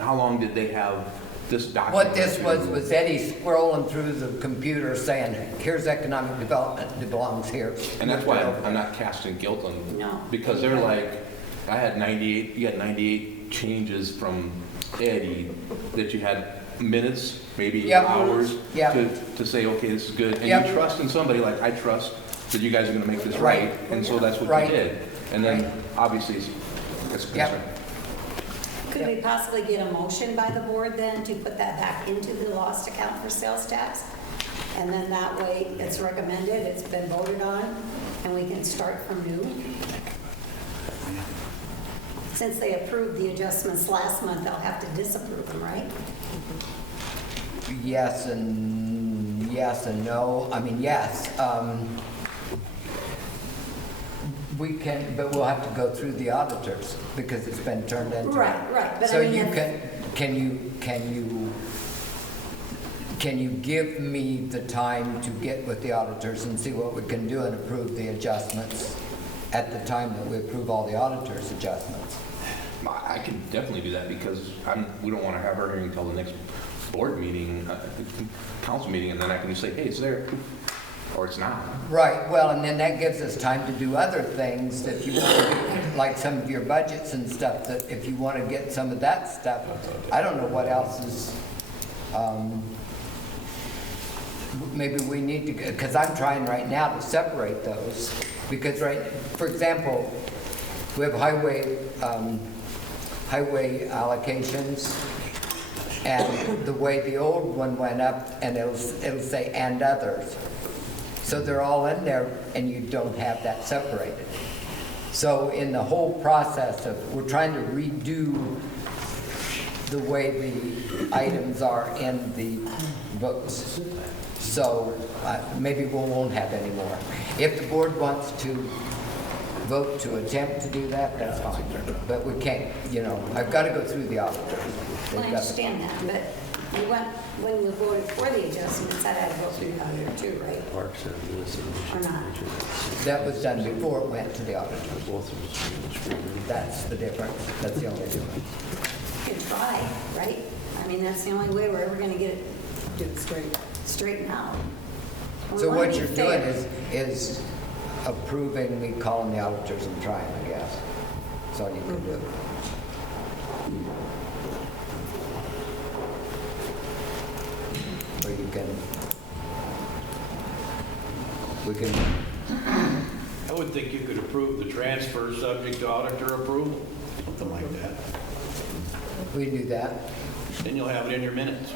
how long did they have this document? What this was Eddie scrolling through the computer saying, here's economic development, it belongs here. And that's why I'm not casting guilt on them. No. Because they're like, I had 98, you had 98 changes from Eddie that you had minutes, maybe Yep. hours Yep. to say, okay, this is good. And Yep. you trust in somebody, like, I trust that you guys are gonna make this Right. right. And so that's what Right. you did. And then, obviously, it's a Yep. concern. Could we possibly get a motion by the board then to put that back into the lost account for sales tax? And then that way it's recommended, it's been voted on, and we can start from new? Since they approved the adjustments last month, they'll have to disapprove them, right? Yes and no. I mean, yes. We can, but we'll have to go through the auditors because it's been turned into. Right, but So I mean, you if- can you give me the time to get with the auditors and see what we can do and approve the adjustments at the time that we approve all the auditors' adjustments? I can definitely do that because we don't want to have her here until the next board meeting, council meeting, and then I can just say, hey, it's there, or it's not. Right, well, and then that gives us time to do other things that you want to do. like some of your budgets and stuff, that if you want to get some of that stuff, I don't know what else is, maybe we need to, because I'm trying right now to separate those. Because for example, we have highway allocations, and the way the old one went up, and it'll say "and others." So they're all in there, and you don't have that separated. So in the whole process of, we're trying to redo the way the items are in the books. So maybe we won't have any more. If the board wants to vote to attempt to do that, that's fine. But we can't, I've got to go through the auditors. I understand that, but when you voted for the adjustments, that had to go through the auditor too, right? Or not? That was done before it went to the auditors. That's the difference. That's the only difference. You can try, right? I mean, that's the only way we're ever going to get it straightened out. So what you're doing is approving me calling the auditors and trying, I guess. That's all you can do. Or I would think you could approve the transfer subject to auditor approval, something like that. We do that. Then you'll have it in your minutes.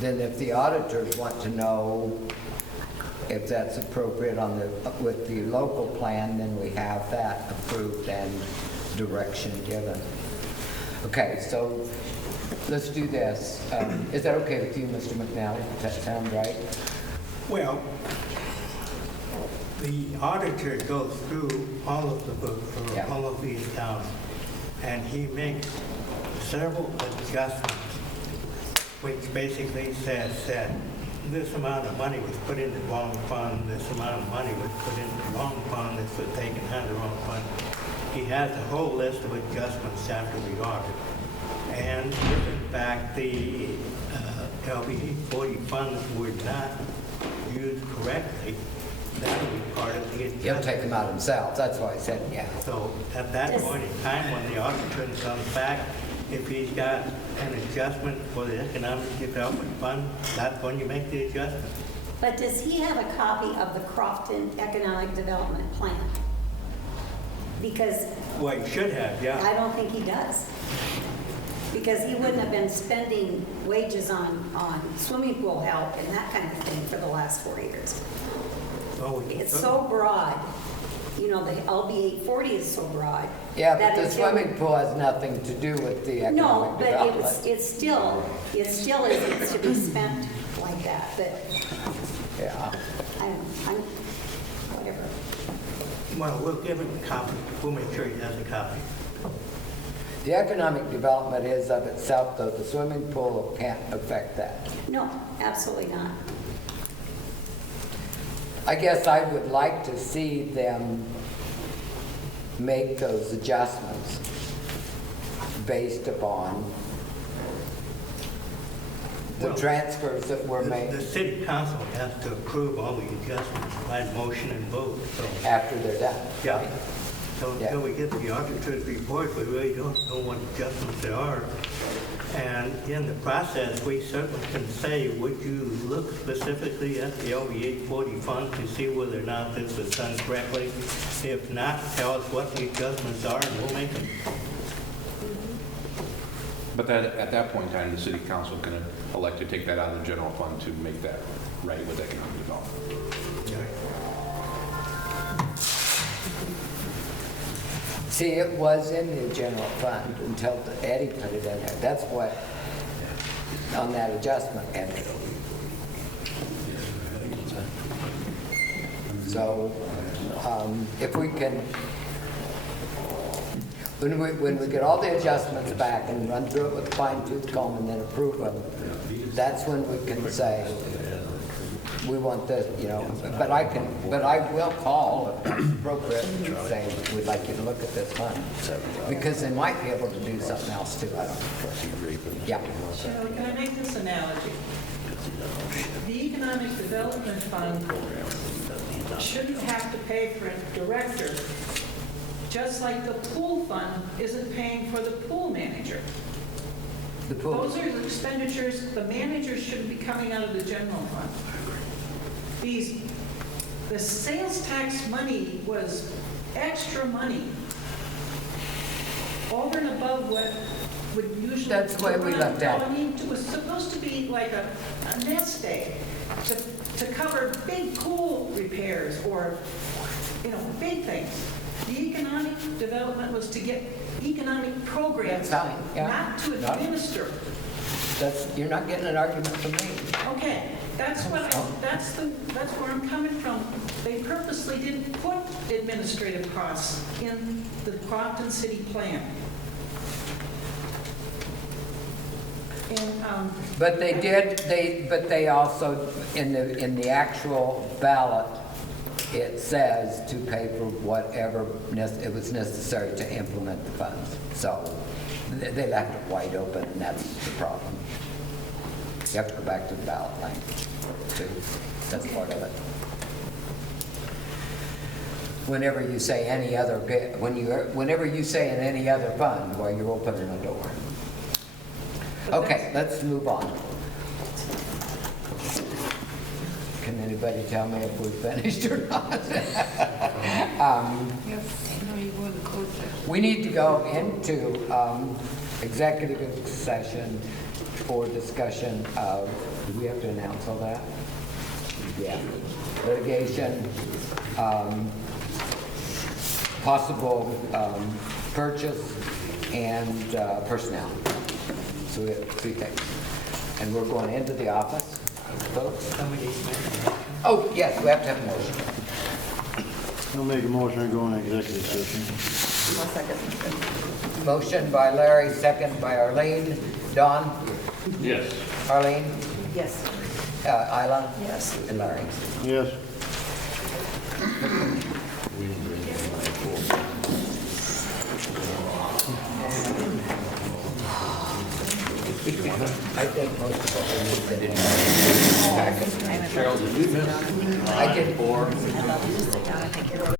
Then if the auditors want to know if that's appropriate with the local plan, then we have that approved and direction given. Okay, so let's do this. Is that okay with you, Mr. McNally? Does that sound right? Well, the auditor goes through all of the books for all of these accounts, and he makes several adjustments, which basically says that this amount of money was put in the wrong fund, this amount of money was put in the wrong fund, this was taken out of the wrong fund. He has a whole list of adjustments after the audit. And if in fact the LBE 40 funds were not used correctly, that would be part of the adjustment. He'll take them out himself. That's why I said, yeah. So at that point in time, when the auditor comes back, if he's got an adjustment for the Economic Development Fund, that's when you make the adjustment. But does he have a copy of the Crofton Economic Development Plan? Because Well, he should have, yeah. I don't think he does. Because he wouldn't have been spending wages on swimming pool help and that kind of thing for the last 4 years. It's so broad. The LB 840 is so broad. Yeah, but the swimming pool has nothing to do with the economic development. No, but it still isn't to be spent like that. But yeah, whatever. Well, we'll give him a copy. We'll make sure he has a copy. The economic development is of itself, though. The swimming pool can't affect that. No, absolutely not. I guess I would like to see them make those adjustments based upon the transfers that were made. The city council has to approve all the adjustments by motion and vote. So after they're done. Yeah. So until we get the auditor's report, we really don't know what adjustments there are. And in the process, we certainly can say, would you look specifically at the LB 840 fund to see whether or not this was done correctly? If not, tell us what the adjustments are and we'll make them. But at that point in time, the city council can elect to take that out of the general fund to make that right with economic development. See, it was in the general fund until Eddie put it in there. That's what, on that adjustment entry. So, if we can, when we get all the adjustments back and run through it with a fine-tooth comb and then approve them, that's when we can say, we want this, but I will call if it's appropriate and say, we'd like you to look at this fund. Because they might be able to do something else too, I don't know. Yeah. So can I make this analogy? The Economic Development Fund shouldn't have to pay for a director just like the pool fund isn't paying for the pool manager. The pool. Those are the expenditures, the managers should be coming out of the general fund. The sales tax money was extra money over and above what would usually. That's the way we looked at it. I mean, it was supposed to be like a nest egg to cover big pool repairs or, big things. The economic development was to get economic programs, That's fine, yeah. not to Not- administer. You're not getting an argument from me. Okay, that's where I'm coming from. They purposely didn't put administrative costs in the Crofton City plan. And, But they did, but they also, in the actual ballot, it says to pay for whatever it was necessary to implement the funds. So they left it wide open, and that's the problem. You have to go back to the ballot language, too. That's part of it. Whenever you say any other, whenever you say in any other fund, well, you're opening a door. Okay, let's move on. Can anybody tell me if we finished or not? We need to go into executive session for discussion of, do we have to announce all that? Yeah. Litigation, possible purchase, and personnel. So we have 3 things. And we're going into the office, folks. Oh, yes, we have to have a motion. I'll make a motion to go in executive session. Motion by Larry, second by Arlene. Don? Yes. Arlene? Yes. Isla? Yes. And Larry? Yes. I think most of what we did. Cheryl, did you miss? I did 4.